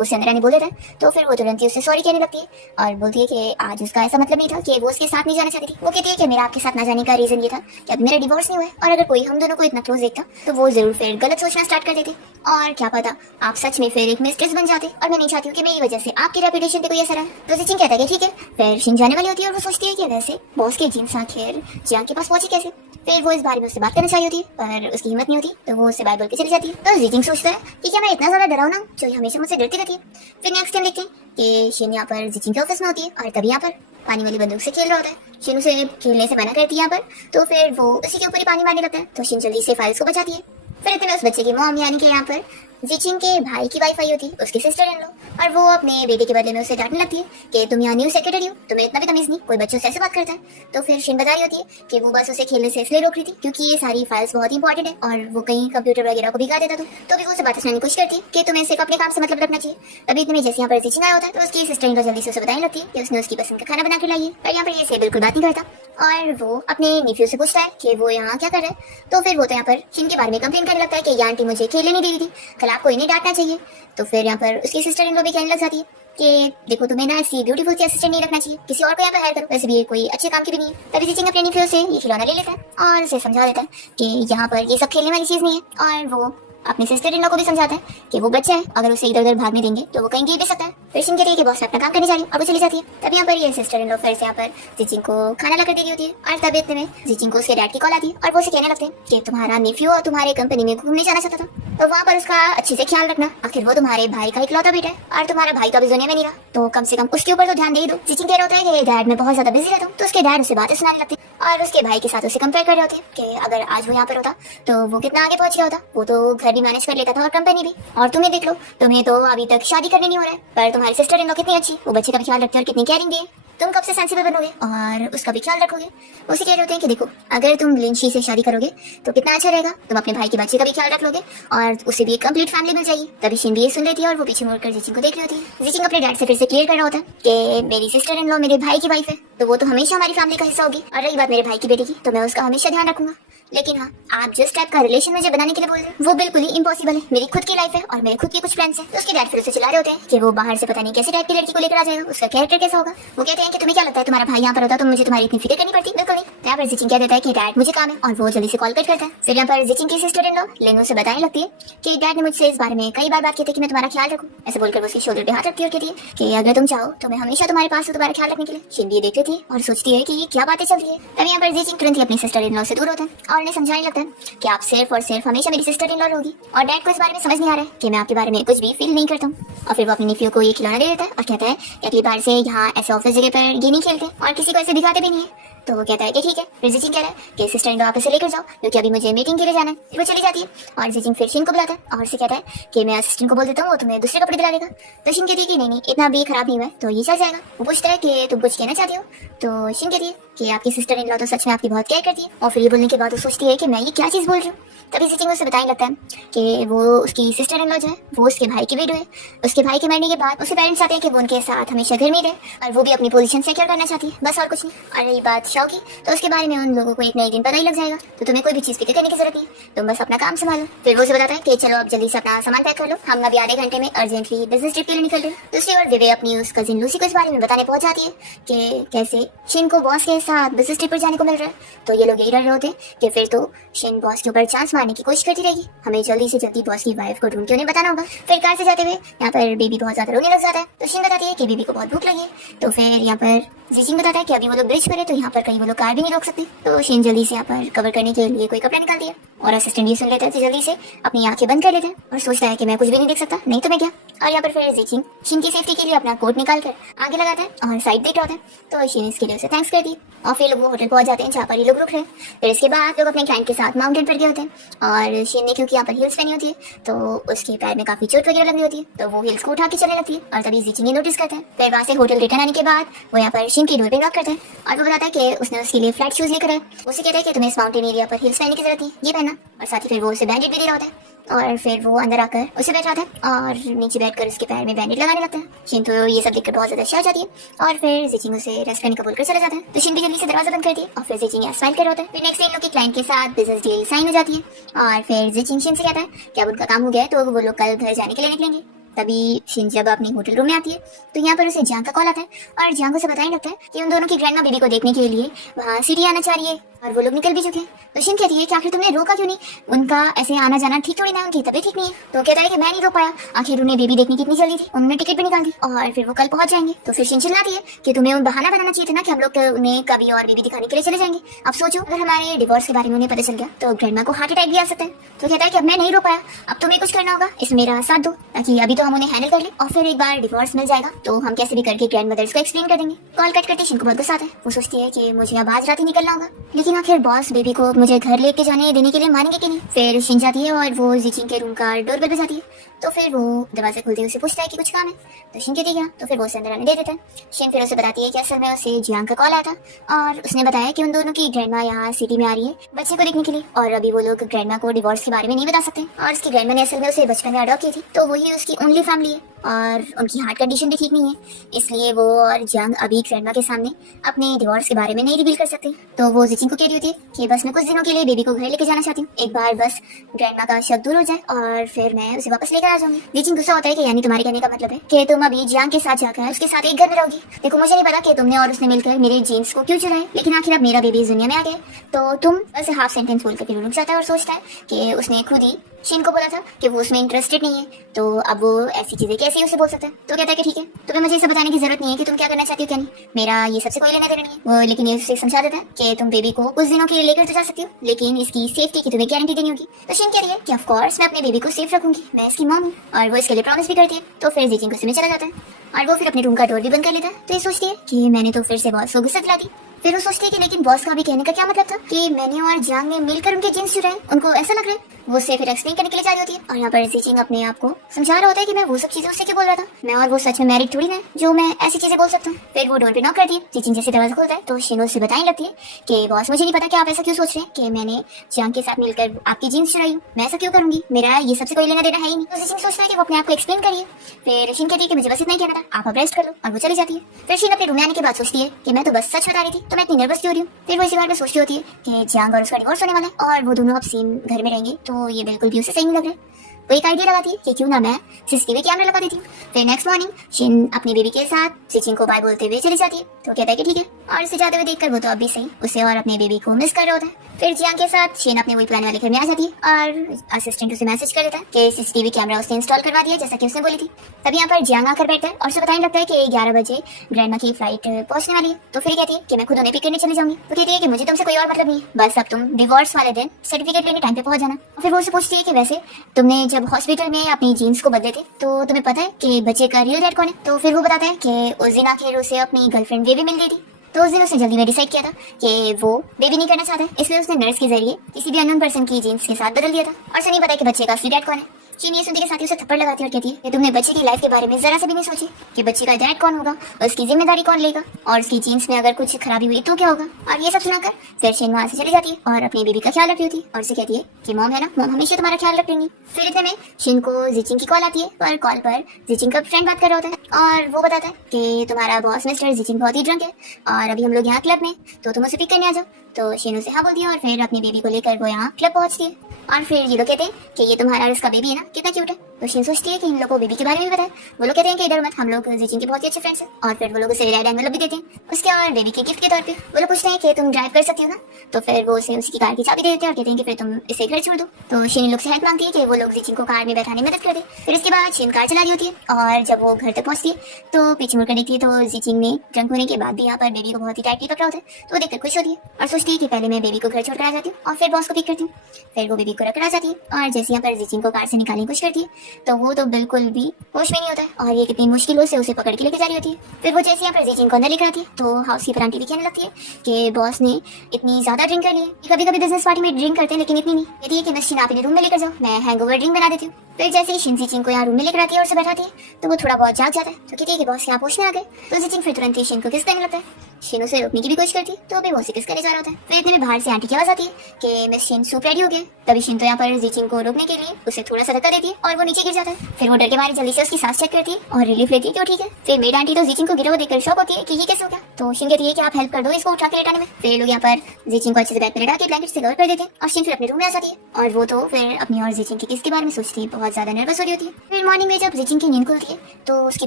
उससे अंदर आने बोल देता है तो फिर वो तुरंत ही उससे सॉरी कहने लगती है और बोलती है कि आज उसका ऐसा मतलब नहीं था कि वो उसके साथ नहीं जाना चाहती थी। वो कहती है कि मेरा आपके साथ ना जाने का रीजन ये था कि अब मेरा डिवोर्स नहीं हुआ है, और अगर कोई हम दोनों को इतना क्लोज देखता तो वो जरूर फिर गलत सोचना स्टार्ट कर देते और क्या पता आप सच में फिर एक मिस्ट्रेस बन जाते, और मैं नहीं चाहती हूँ कि मेरी वजह से आपकी रेपुटेशन पे कोई असर आए। तो जिचिंग कहता है कि ठीक है। फिर शिन जाने वाली होती है और वो सोचती है कि वैसे बॉस के जीन्स आखिर जियांग के पास पहुंची कैसे। फिर वो इस बारे में उससे बात करना चाहिए होती है पर उसकी हिम्मत नहीं होती, तो वो उससे बात बोल के चली जाती है। तो जिचिंग सोचता है कि क्या मैं इतना ज्यादा डरावना हूं जो हमेशा मुझसे डरती रहती है। फिर नेक्स्ट टाइम देखते हैं कि शिन यहाँ पर जिचिंग के ऑफिस में होती है और तभी यहाँ पर पानी वाली बंदूक से खेल रहा होता है। शिन उसे खेलने से मना करती है यहाँ पर, तो फिर वो उसी के ऊपर ही पानी मारने लगता है। तो शिन जल्दी से फाइल्स को बचाती है। फिर इतने में उस बच्चे की मॉम यानी कि यहाँ पर जिचिंग के भाई की वाइफ आई होती है, उसकी सिस्टर इन लो, और वो अपने बेटे के बदले में उसे डांटने लगती है कि तुम यहाँ न्यू सेक्रेटरी हो, तुम्हें इतना भी तमीज नहीं, कोई बच्चों से ऐसे बात करता है। तो फिर शिन बता रही होती है कि वो बस उसे खेलने से इसलिए रोक रही थी क्योंकि ये सारी फाइल्स बहुत ही इंपॉर्टेंट है और वो कहीं कंप्यूटर वगैरह को भिगा देता। तो भी वो उसे बात सुनाने की कोशिश करती है कि तुम्हें सिर्फ अपने काम से मतलब रखना चाहिए। तभी इतने में जैसे यहाँ पर जिचिंग आया होता है तो उसकी सिस्टर इन लो जल्दी से उसे बताने लगती है कि उसने उसकी पसंद का खाना बना के लाई है, पर यहाँ पर ये से बिल्कुल बात नहीं करता और वो अपने निफ्यू से पूछता है कि वो यहाँ क्या कर रहा है। तो फिर वो तो यहाँ पर शिन के बारे में कंप्लेन करने लगता है कि ये आंटी मुझे खेलने नहीं दे रही थी, कल आपको इन्हें डांटना चाहिए। तो फिर यहाँ पर उसकी सिस्टर इन लो भी कहने लग जाती है कि देखो तुम्हें ना ऐसी ब्यूटीफुल सी असिस्टेंट नहीं रखना चाहिए, किसी और को यहाँ पे हायर करो, वैसे भी ये कोई अच्छे काम की भी नहीं है। तभी जिचिंग अपने निफ्यू से ये खिलौना ले लेता है और उसे समझा देता है कि यहाँ पर ये सब खेलने वाली चीज नहीं है, और वो अपनी सिस्टर इन लॉ को भी समझाता है कि वो बच्चा है, अगर उसे इधर उधर भागने देंगे तो वो कहीं गिर भी सकता है। फिर शिन कहती है कि बॉस अपना काम करने जा रही है और वो चली जाती है। तब यहाँ पर ये सिस्टर इन लॉ फिर से यहाँ पर जिचिंग को खाना ला कर दे रही होती है और तब इतने में जिचिंग को उसके डैड की कॉल आती है और वो उसे कहने लगते हैं कि तुम्हारा नेफ्यू और तुम्हारे कंपनी में घूमने जाना चाहता था, तो वहाँ पर उसका अच्छे से ख्याल रखना, आखिर वो तुम्हारे भाई का इकलौता बेटा है और तुम्हारा भाई तो अभी दुनिया में नहीं रहा, तो कम से कम उसके ऊपर तो ध्यान दे ही दो। जिचिंग कह रहा होता है कि डैड मैं बहुत ज्यादा बिजी रहता हूँ, तो उसके डैड उसे बातें सुनाने लगते हैं और उसके भाई के साथ उसे कंपेयर कर रहे होते हैं कि अगर आज वो यहाँ पर होता तो वो कितना आगे पहुंच गया होता, वो तो घर भी मैनेज कर लेता था और कंपनी भी। और तुम्हें देख लो, तुम्हें तो अभी तक शादी करनी नहीं हो रहा है, पर तुम्हारी सिस्टर इन लॉ कितनी अच्छी, वो बच्चे का भी ख्याल रखती है और कितनी केयरिंग भी है। तुम कब से सेंसिबल बनोगे और उसका भी ख्याल रखोगे। उसे कह रहे होते हैं कि देखो, अगर तुम लिंची से शादी करोगे तो कितना अच्छा रहेगा, तुम अपने भाई के बच्चे का भी ख्याल रख लोगे और उसे भी एक कंप्लीट फैमिली मिल जाएगी। तभी शिन भी ये सुन लेती है और वो पीछे मुड़कर जिचिंग को देख रही होती है। जिचिंग अपने डैड से फिर से क्लियर कर रहा होता है कि मेरी सिस्टर इन लॉ मेरे भाई की वाइफ है, तो वो तो हमेशा हमारी फैमिली का हिस्सा होगी। और रही बात मेरे भाई की बेटी की, तो मैं उसका हमेशा ध्यान रखूंगा। लेकिन हाँ, आप जिस टाइप का रिलेशन मुझे बनाने के लिए बोल रहे हैं वो बिल्कुल ही इम्पॉसिबल है। मेरी खुद की लाइफ है और मेरे खुद के कुछ प्लान्स हैं। तो उसके डैड फिर उसे चिल्ला रहे होते हैं कि वो बाहर से पता नहीं कैसे टाइप की लड़की को लेकर आ जाएगा, उसका कैरेक्टर कैसा होगा। वो कहते हैं कि तुम्हें क्या लगता है तुम्हारा भाई यहाँ पर होता तो मुझे तुम्हारी इतनी फिक्र करनी पड़ती। बिल्कुल नहीं। यहाँ पर जिचिंग कह देता है कि डैड मुझे काम है और वो जल्दी से कॉल कट करता है। फिर यहाँ पर जिचिंग की सिस्टर इन लॉ लेनो से बताने लगती है कि डैड ने मुझसे इस बारे में कई बार बात की थी कि मैं तुम्हारा ख्याल रखूं। ऐसे बोलकर वो उसके शोल्डर पे हाथ रखती है और कहती है कि अगर तुम चाहो तो मैं हमेशा तुम्हारे पास हूं तुम्हारा ख्याल रखने के लिए। शिन भी देख लेती है और सोचती है कि ये क्या बातें चल रही है। तभी यहाँ पर जिचिंग तुरंत ही अपनी सिस्टर इन लॉ से दूर होता है और उन्हें समझाने लगता है कि आप सिर्फ और सिर्फ हमेशा मेरी सिस्टर इन लॉ होगी। और डैड को इस बारे में समझ नहीं आ रहा है कि मैं आपके बारे में कुछ भी फील नहीं करता हूँ। और फिर वो अपनी निफ्यू को ये खिलौना दे देता है और कहता है कि अगली बार से यहाँ ऐसे ऑफिस जगह पर ये नहीं खेलते और किसी को ऐसे दिखाते भी नहीं है। तो वो कहता है कि ठीक है। फिर जिचिंग कह रहा है कि सिस्टर इन लॉ वापस से लेकर जाओ क्योंकि अभी मुझे मीटिंग के लिए जाना है। फिर वो चली जाती है और जिचिंग फिर शिन को बुलाता है और उसे कहता है कि मैं असिस्टेंट को बोल देता हूँ वो तुम्हें दूसरे कपड़े दिला देगा। तो शिन कहती है कि नहीं नहीं, इतना भी खराब नहीं हुआ है तो ये चल जाएगा। वो पूछता है कि तुम कुछ कहना चाहती हो। तो शिन कहती है कि आपकी सिस्टर इन लॉ तो सच में आपकी बहुत केयर करती है। और फिर ये बोलने के बाद वो सोचती है कि मैं ये क्या चीज़ बोल रही हूँ। तभी जिचिंग उसे बताने लगता है कि वो उसकी सिस्टर इन लॉ जो है वो उसके भाई की विडो है। उसके भाई के मरने के बाद उसके पेरेंट्स चाहते हैं कि वो उनके साथ हमेशा घर में रहे और वो भी अपनी पोजीशन सिक्योर करना चाहती है, बस और कुछ नहीं। और रही बात शो की, तो उसके बारे में उन लोगों को एक ना एक दिन पता ही लग जाएगा, तो तुम्हें कोई भी चीज़ फिक्र करने की जरूरत नहीं, तुम बस अपना काम संभालो। फिर वो उसे बताता है कि चलो अब जल्दी से अपना सामान पैक कर लो, हम अभी आधे घंटे में अर्जेंटली बिजनेस ट्रिप के लिए निकल रहे हैं। दूसरी ओर विवे अपनी उस कजिन लूसी को इस बारे में बताने पहुंच जाती है कि कैसे शिन को बॉस के साथ बिजनेस ट्रिप पर जाने को मिल रहा है। तो ये लोग यही डर रहे होते हैं कि फिर तो शिन बॉस के ऊपर चांस मारने की कोशिश करती रहेगी, हमें जल्दी से जल्दी बॉस की वाइफ को ढूंढ के उन्हें बताना होगा। फिर कार से जाते हुए यहाँ पर बेबी बहुत ज्यादा रोने लग जाता है। तो शिन बताती है कि बेबी को बहुत भूख लगी है। तो फिर यहाँ पर जिचिंग बताता है कि अभी वो लोग ब्रिज पर है तो यहाँ पर कहीं वो लोग कार भी नहीं रोक सकते। तो शिन जल्दी से यहाँ पर कवर करने के लिए कोई कपड़ा निकाल दिया और असिस्टेंट ये सुन लेता है तो जल्दी से अपनी आंखें बंद कर लेता है और सोचता है कि मैं कुछ भी नहीं देख सकता, नहीं तो मैं क्या। और यहाँ पर फिर जिचिंग शिन की सेफ्टी के लिए अपना कोट निकाल कर आगे लगाता है और साइड देख रहा होता है। तो शिन इसके लिए उसे थैंक्स करती है और फिर लोग वो होटल पहुंच जाते हैं जहाँ पर ये लोग रुक रहे हैं। फिर इसके बाद लोग अपने क्लाइंट के साथ माउंटेन पर गए होते हैं और शिन ने क्योंकि यहाँ पर हिल्स पहनी होती है तो उसके पैर में काफी चोट वगैरह लगी होती है, तो वो हिल्स को उठा के चलने लगती है और तभी जिचिंग नोटिस करता है। फिर वहाँ से होटल रिटर्न आने के बाद वो यहाँ पर शिन की डोर पे नॉक करता है और वो बताता है कि उसने उसके लिए फ्लैट शूज लेकर आया। उसे कहता है कि तुम्हें इस माउंटेन एरिया पर हिल्स पहनने की जरूरत नहीं, ये पहना। और साथ ही फिर वो उसे बैंडेड भी दे रहा होता है और फिर वो अंदर आकर उसे बैठाता है और नीचे बैठकर उसके पैर में बैंडेड लगाने लगता है। शिन तो ये सब देखकर बहुत ज्यादा शॉक जाती है और फिर जिचिंग उसे रेस्ट करने का बोलकर चला जाता है। तो शिन भी जल्दी से दरवाजा बंद करती है और फिर जिचिंग यहाँ स्माइल कर रहा होता है। फिर नेक्स्ट डे इन लोग के क्लाइंट के साथ बिजनेस डील साइन हो जाती है और फिर जिचिंग शिन से कहता है कि अब उनका काम हो गया है तो वो लोग कल घर जाने के लिए निकलेंगे। तभी शिन जब अपनी होटल रूम में आती है तो यहाँ पर उसे जियांग का कॉल आता है और जियांग उसे बताने लगता है कि उन दोनों की ग्रैंडमा बेबी को देखने के लिए वहाँ सिटी आना चाह रही है और वो लोग निकल भी चुके हैं। तो शिन कहती है कि आखिर तुमने रोका क्यों नहीं, उनका ऐसे आना जाना ठीक थोड़ी ना, उनकी तबीयत ठीक नहीं है। तो कहता है कि मैं नहीं रोक पाया, आखिर उन्हें बेबी देखने की इतनी जल्दी थी, उन्होंने टिकट भी निकाल दी और फिर वो कल पहुंच जाएंगे। तो फिर शिन चिल्लाती है कि तुम्हें उन बहाना बनाना चाहिए था ना कि हम लोग उन्हें कभी और बेबी दिखाने के लिए चले जाएंगे। अब सोचो अगर हमारे डिवोर्स के बारे में उन्हें पता चल गया तो ग्रैंडमा को हार्ट अटैक भी आ सकता है। तो कहता है कि अब मैं नहीं रोक पाया, अब तुम्हें कुछ करना होगा, इसमें मेरा साथ दो ताकि अभी तो हम उन्हें हैंडल कर ले और फिर एक बार डिवोर्स मिल जाएगा तो हम कैसे भी करके ग्रैंड मदर्स को एक्सप्लेन कर देंगे। कॉल कट करते शिन को बहुत गुस्सा आता है। वो सोचती है कि मुझे अब आज रात ही निकलना होगा, लेकिन आखिर बॉस बेबी को मुझे घर लेके जाने देने के लिए मानेंगे कि नहीं। फिर शिन जाती है और वो जिचिंग के रूम का डोरबेल बजाती है। तो फिर वो दरवाजा खोलते उसे पूछता है कि कुछ काम है। तो शिन कहती है तो फिर वो उसे अंदर आने दे देता है। शिन फिर उसे बताती है कि असल में उसे जियांग का कॉल आया था और उसने बताया कि उन दोनों की ग्रैंडमा यहाँ सिटी में आ रही है बच्चे को देखने के लिए और अभी वो लोग ग्रैंडमा को डिवोर्स के बारे में नहीं बता सकते और उसकी ग्रैंडमा ने असल में उसे बचपन में अडॉप्ट की थी तो वही उसकी ओनली फैमिली है और उनकी हार्ट कंडीशन भी ठीक नहीं है, इसलिए वो और जियांग अभी ग्रैंडमा के सामने अपने डिवोर्स के बारे में नहीं रिवील कर सकते। तो वो जिचिंग को कह रही होती है कि बस मैं कुछ दिनों के लिए बेबी को घर लेके जाना चाहती हूँ, एक बार बस ग्रैंडमा का शक दूर हो जाए और फिर मैं उसे वापस लेकर आ जाऊंगी। जिचिंग गुस्सा होता है कि यानी तुम्हारे कहने का मतलब है कि तुम अभी जियांग के साथ जाकर उसके साथ एक घर में रहोगी। देखो मुझे नहीं पता कि तुमने और उसने मिलकर मेरे जीन्स को क्यों चुराए, लेकिन आखिर अब मेरा बेबी इस दुनिया में आ गया तो तुम बस हाफ सेंटेंस बोलकर फिर रुक जाता है और सोचता है कि उसने खुद ही शिन को बोला था कि वो उसमें इंटरेस्टेड नहीं है तो अब वो ऐसी चीजें कैसे उसे बोल सकता है। तो कहता है कि ठीक है तुम्हें मुझे ये सब बताने की जरूरत नहीं है कि तुम क्या करना चाहती हो क्या नहीं, मेरा ये सबसे कोई लेना देना नहीं है। वो लेकिन ये उसे समझा देता है कि तुम बेबी को कुछ दिनों के लिए लेकर तो जा सकती हो लेकिन इसकी सेफ्टी की तुम्हें गारंटी देनी होगी। तो शिन कह रही है कि ऑफ कोर्स मैं अपने बेबी को सेफ रखूंगी, मैं इसकी मॉम हूँ और वो इसके लिए प्रॉमिस भी करती है। तो फिर जिचिंग गुस्से में चला जाता है और वो फिर अपने रूम का डोर भी बंद कर लेता है। तो ये सोचती है कि मैंने तो फिर से बहुत गुस्सा दिला दी फिर वो सोचती है कि लेकिन बॉस का भी कहने का क्या मतलब था कि मैंने और जियांग ने मिलकर उनके जीन्स चुराए। उनको ऐसा लग रहा है। वो उसे फिर एक्सप्लेन करने के लिए जा रही होती है और यहाँ पर जीचिंग अपने आप को समझा रहा होता है कि मैं वो सब चीजें उससे क्यों बोल रहा था, मैं और वो सच में मैरिड थोड़ी ना जो मैं ऐसी चीजें बोल सकता हूँ। फिर वो डोर पे नॉक करती है। जीचिंग जैसे दरवाजा खोलता है तो शिनो से बताने लगती है कि बॉस मुझे नहीं पता कि आप ऐसा क्यों सोच रहे हैं कि मैंने जियांग के साथ मिलकर आपकी जीन्स चुराई हूँ, मैं ऐसा क्यों करूंगी, मेरा ये सबसे कोई लेना देना है ही नहीं। तो जीचिंग सोचता है कि वो अपने आप को एक्सप्लेन करिए। फिर शिन कहती है कि मुझे बस इतना ही कहना था, आप अब रेस्ट कर लो, और वो चली जाती है। फिर शिन अपने रूम में आने के बाद सोचती है कि मैं तो बस सच बता रही थी तो मैं इतनी नर्वस क्यों हो रही हूँ। फिर वो इसी बारे में सोचती होती है कि जियांग और उसका डिवोर्स होने वाला है और वो दोनों अब सेम घर में रहेंगे, तो ये बिल्कुल भी उसे सही नहीं लग रहा है। वो एक आइडिया लगाती है कि क्यों ना मैं सीसीटीवी कैमरा लगा देती हूँ। फिर नेक्स्ट मॉर्निंग शिन अपनी बेबी के साथ जीचिंग को बाय बोलते हुए चली जाती है। तो कहता है कि ठीक है, और उसे जाते हुए देखकर वो तो अब भी सही उसे और अपने बेबी को मिस कर रहा होता है। फिर जियांग के साथ शिन अपने वही पुराने वाले घर में आ जाती है और असिस्टेंट उसे मैसेज कर देता है कि सीसीटीवी कैमरा उसने इंस्टॉल करवा दिया जैसा कि उसने बोली थी। तब यहाँ पर जियांग आकर बैठता है और उसे बताने लगता है कि 11 बजे ग्रैंडमा की फ्लाइट पहुंचने वाली है। तो फिर कहती है कि मैं खुद उन्हें पिक करने चली जाऊंगी। तो कहती है कि मुझे तुमसे कोई और मतलब नहीं है, बस अब तुम डिवोर्स वाले दिन सर्टिफिकेट लेने टाइम पे पहुंच जाना। और फिर वो उसे पूछती है कि वैसे तुमने जब हॉस्पिटल में अपनी जीन्स को बदले थे तो तुम्हें पता है कि बच्चे का रियल डैड कौन है। तो फिर वो बताता है कि उस दिन आखिर उसे अपनी गर्लफ्रेंड बेबी मिल गई थी। तो उस दिन उसने जल्दी में डिसाइड किया था कि वो बेबी नहीं करना चाहता है, इसलिए उसने नर्स के जरिए किसी भी अननोन पर्सन की जीन्स के साथ बदल दिया था और उसे नहीं पता कि बच्चे का असली डैड कौन है। चीन ये सुनते के साथ ही उसे थप्पड़ लगाती है और कहती है कि तुमने बच्चे की लाइफ के बारे में जरा सा भी नहीं सोची कि बच्चे का डैड कौन होगा, उसकी जिम्मेदारी कौन लेगा, और उसकी जीन्स में अगर कुछ खराबी हुई तो क्या होगा। और ये सब सुनाकर फिर शिन वहाँ से चली जाती है और अपनी बेबी का ख्याल रख रही होती है और उसे कहती है कि मॉम है ना, मॉम हमेशा तुम्हारा ख्याल रख लेंगी। फिर इतने में शिन को जीचिंग की कॉल आती है और कॉल पर जीचिंग का फ्रेंड बात कर रहा होता है और वो बताता है कि तुम्हारा बॉस मिस्टर जीचिंग बहुत ही ड्रंक है और अभी हम लोग यहाँ क्लब में, तो तुम उसे पिक करने आ जाओ। तो शिन उसे हाँ बोल दिया और फिर अपनी बेबी को लेकर वो यहाँ क्लब पहुंचती है। और फिर ये लोग कहते हैं कि ये तुम्हारा और उसका बेबी है ना, कितना क्यूट है। तो शिन सोचती है कि इन लोगों को बेबी के बारे में भी पता है। वो लोग कहते हैं कि इधर मत, हम लोग जीचिंग के बहुत ही अच्छे फ्रेंड्स हैं। और फिर वो लोग उसे रेड एनवेलप भी देते हैं उसके और बेबी के गिफ्ट के तौर पे। वो लोग पूछते हैं कि तुम ड्राइव कर सकती हो ना, तो फिर वो उसे उसकी कार की चाबी दे देते हैं और कहते हैं कि फिर तुम इसे घर छोड़ दो। तो शिन इन लोग से हेल्प मांगती है कि वो लोग जीचिंग को कार में बैठाने में मदद कर दे। फिर इसके बाद शिन कार चला रही होती है और जब वो घर तक पहुंचती है तो पीछे मुड़कर देखती है तो जीचिंग ने ड्रंक होने के बाद भी यहाँ पर बेबी को बहुत ही टाइटली पकड़ा होता है। तो वो देखकर खुश होती है और सोचती है कि पहले मैं बेबी को घर छोड़कर आ जाती हूँ और फिर बॉस को पिक करती हूँ। फिर वो बेबी को रखकर आ जाती है और जैसे यहाँ पर जीचिंग को कार से निकालने की कोशिश करती है तो वो तो बिल्कुल भी होश में नहीं होता है और ये कितनी मुश्किलों से उसे पकड़ के लेके जा रही होती है। फिर वो जैसे यहाँ पर जीचिंग को अंदर लेकर आती है तो हाउसकीपर आंटी भी कहने लगती है कि बॉस ने इतनी ज्यादा ड्रिंक कर ली है, कभी कभी बिजनेस पार्टी में ड्रिंक करते हैं लेकिन इतनी नहीं। कहती है कि मैं शिन आप रूम में लेकर जाओ, मैं हैंगओवर ड्रिंक बना देती हूँ। फिर जैसे ही शिन जीचिंग को यहाँ रूम में लेकर आती है और उसे बैठाती है तो वो थोड़ा बहुत जाग जाता है। तो कहती है कि बॉस यहाँ पूछने आ गए। तो जीचिंग फिर तुरंत ही शिन को किस करने लगता है। शिन उसे रोकने की भी कोशिश करती है तो अभी वो उसे किस करने जा रहा होता है। फिर इतने में बाहर से आंटी की आवाज आती है कि मिस शिन सूप रेडी हो गया। तभी शिन तो यहाँ पर जीचिंग को रोकने के लिए उसे थोड़ा सा धक्का देती है और वो नीचे गिर जाता है। फिर वो डर के मारे जल्दी से उसकी सांस चेक करती है और रिलीफ लेती है कि वो ठीक है। फिर मेड आंटी तो जीचिंग को गिरा हुआ देखकर शॉक होती है कि ये कैसे हो गया। तो शिन कहती है कि आप हेल्प कर दो इसको उठा के लेटाने में। फिर लोग यहाँ पर जीचिंग को अच्छे से बैग पे लटा के ब्लैंकेट से कवर कर देते हैं और शिन फिर अपने रूम में आ जाती है और वो तो फिर अपनी और जीचिंग की किस के बारे में सोचती है, बहुत ज्यादा नर्वस हो रही होती है। फिर मॉर्निंग में जब जीचिंग की नींद खुलती है तो उसकी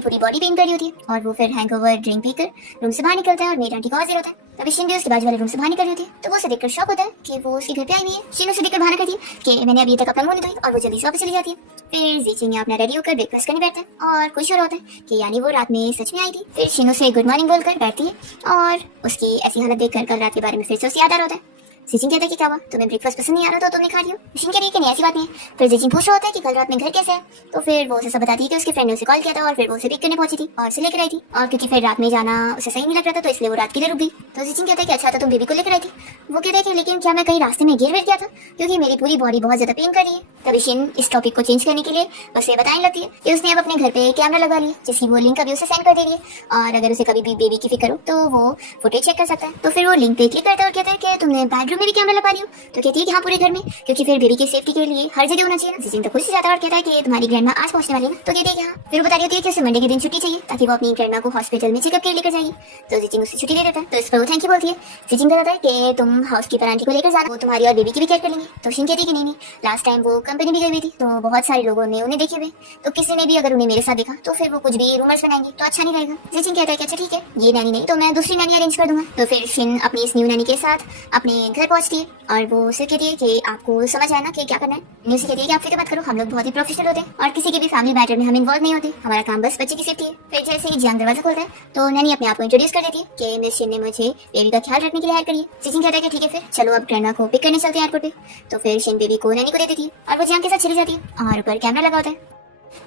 पूरी बॉडी पेन कर रही होती है और वो फिर हैंगओवर ड्रिंक पीकर रूम से बाहर निकलता है और मेड आंटी को आवाज दे होता है। तभी शिन भी उसके बाजू वाले रूम से बाहर निकल रही होती है तो वो उसे देखकर शॉक होता है कि वो उसके घर पे आई हुई है। शिन उसे देखकर बहाना करती है कि मैंने अभी तक अपना मुंह नहीं धोई और वो जल्दी से वापस चली जाती है। फिर जीचिंग अपना रेडी होकर ब्रेकफास्ट करने बैठता है और खुश हो रहा होता है कि यानी वो रात में सच में आई थी। फिर शिन उसे गुड मॉर्निंग बोलकर बैठती है और उसकी ऐसी हालत देखकर कल रात के बारे में फिर से उसे याद आ रहा होता है। जीचिंग कहता है कि क्या हुआ, तुम्हें ब्रेकफास्ट पसंद नहीं आ रहा तो तुमने खा लियो। शिन कह रही है कि नहीं ऐसी बात नहीं है। फिर जीचिंग पूछ रहा होता है कि कल रात में घर कैसे है। तो फिर वो उसे सब बताती है कि उसके फ्रेंड ने उसे कॉल किया था और फिर वो उसे पिक करने पहुंची थी और उसे लेकर आई थी और क्योंकि फिर रात में जाना उसे सही नहीं लग रहा था तो इसलिए वो रात के लिए रुक गई। तो जीचिंग कहता है कि अच्छा था तुम बेबी को लेकर आई थी। वो कहता है कि लेकिन क्या मैं कहीं रास्ते में गिर बैठ गया था क्योंकि मेरी पूरी बॉडी बहुत ज्यादा पेन कर रही है। तभी शिन इस टॉपिक को चेंज करने के लिए उसे बताने लगती है कि उसने अब अपने घर पे कैमरा लगा लिया जिसकी वो लिंक अभी उसे सेंड कर दे रही है और अगर उसे कभी भी बेबी की फिक्र हो तो वो फुटेज चेक कर सकता है। तो फिर वो लिंक पे क्लिक करता है और कहता है कि तुमने बेडरूम में भी कैमरा लगा लिया। तो कहती है कि हाँ पूरे घर में, क्योंकि फिर बेबी की सेफ्टी के लिए हर जगह होना चाहिए। जीचिंग तो खुश हो जाता है और कहता है कि तुम्हारी ग्रैंडमा आज पहुंचने वाली है। तो कहती है कि हाँ। फिर वो बता रही होती है कि उसे मंडे के दिन छुट्टी चाहिए ताकि वो अपनी ग्रैंडमा को हॉस्पिटल में चेकअप के लिए लेकर जाएगी। तो जीचिंग उसे छुट्टी दे देता है। तो इस पर वो थैंक यू बोलती है। जीचिंग कहता है कि तुम हाउसकीपर आंटी को लेकर जाना, वो तुम्हारी और बेबी की भी केयर कर लेंगे। तो शिन कहती है कि नहीं, लास्ट टाइम वो कंपनी भी गई हुई थी तो बहुत सारे लोगों ने उन्हें देखे हुए, तो किसी ने भी अगर उन्हें मेरे साथ देखा तो फिर वो कुछ भी रूमर्स बनाएंगे तो अच्छा नहीं रहेगा। जीचिंग कहता है कि अच्छा ठीक है, ये नैनी नहीं तो मैं दूसरी नैनी अरेंज कर दूंगा। तो फिर शिन अपनी इस न्यू नैनी के साथ अपने घर पहुंचती है और वो उसे कहती है कि आपको समझ आया ना कि क्या करना है। न्यू से कहती है कि आप फिक्र मत करो, हम लोग बहुत ही प्रोफेशनल होते हैं और किसी के भी फैमिली मैटर में हम इन्वॉल्व नहीं होते, हमारा काम बस बच्चे की सेफ्टी है। फिर जैसे ही जियांग दरवाजा खोलता है तो नैनी अपने आप को इंट्रोड्यूस कर देती है कि मिस शिन ने मुझे बेबी का ख्याल रखने के लिए हायर करी है। जीचिंग कहता है कि ठीक है फिर चलो अब ग्रैंडमा को पिक करने चलते हैं एयरपोर्ट पे। तो फिर शिन बेबी को नैनी को दे देती है और वो जियांग के साथ चली जाती है और ऊपर कैमरा लगा होता है।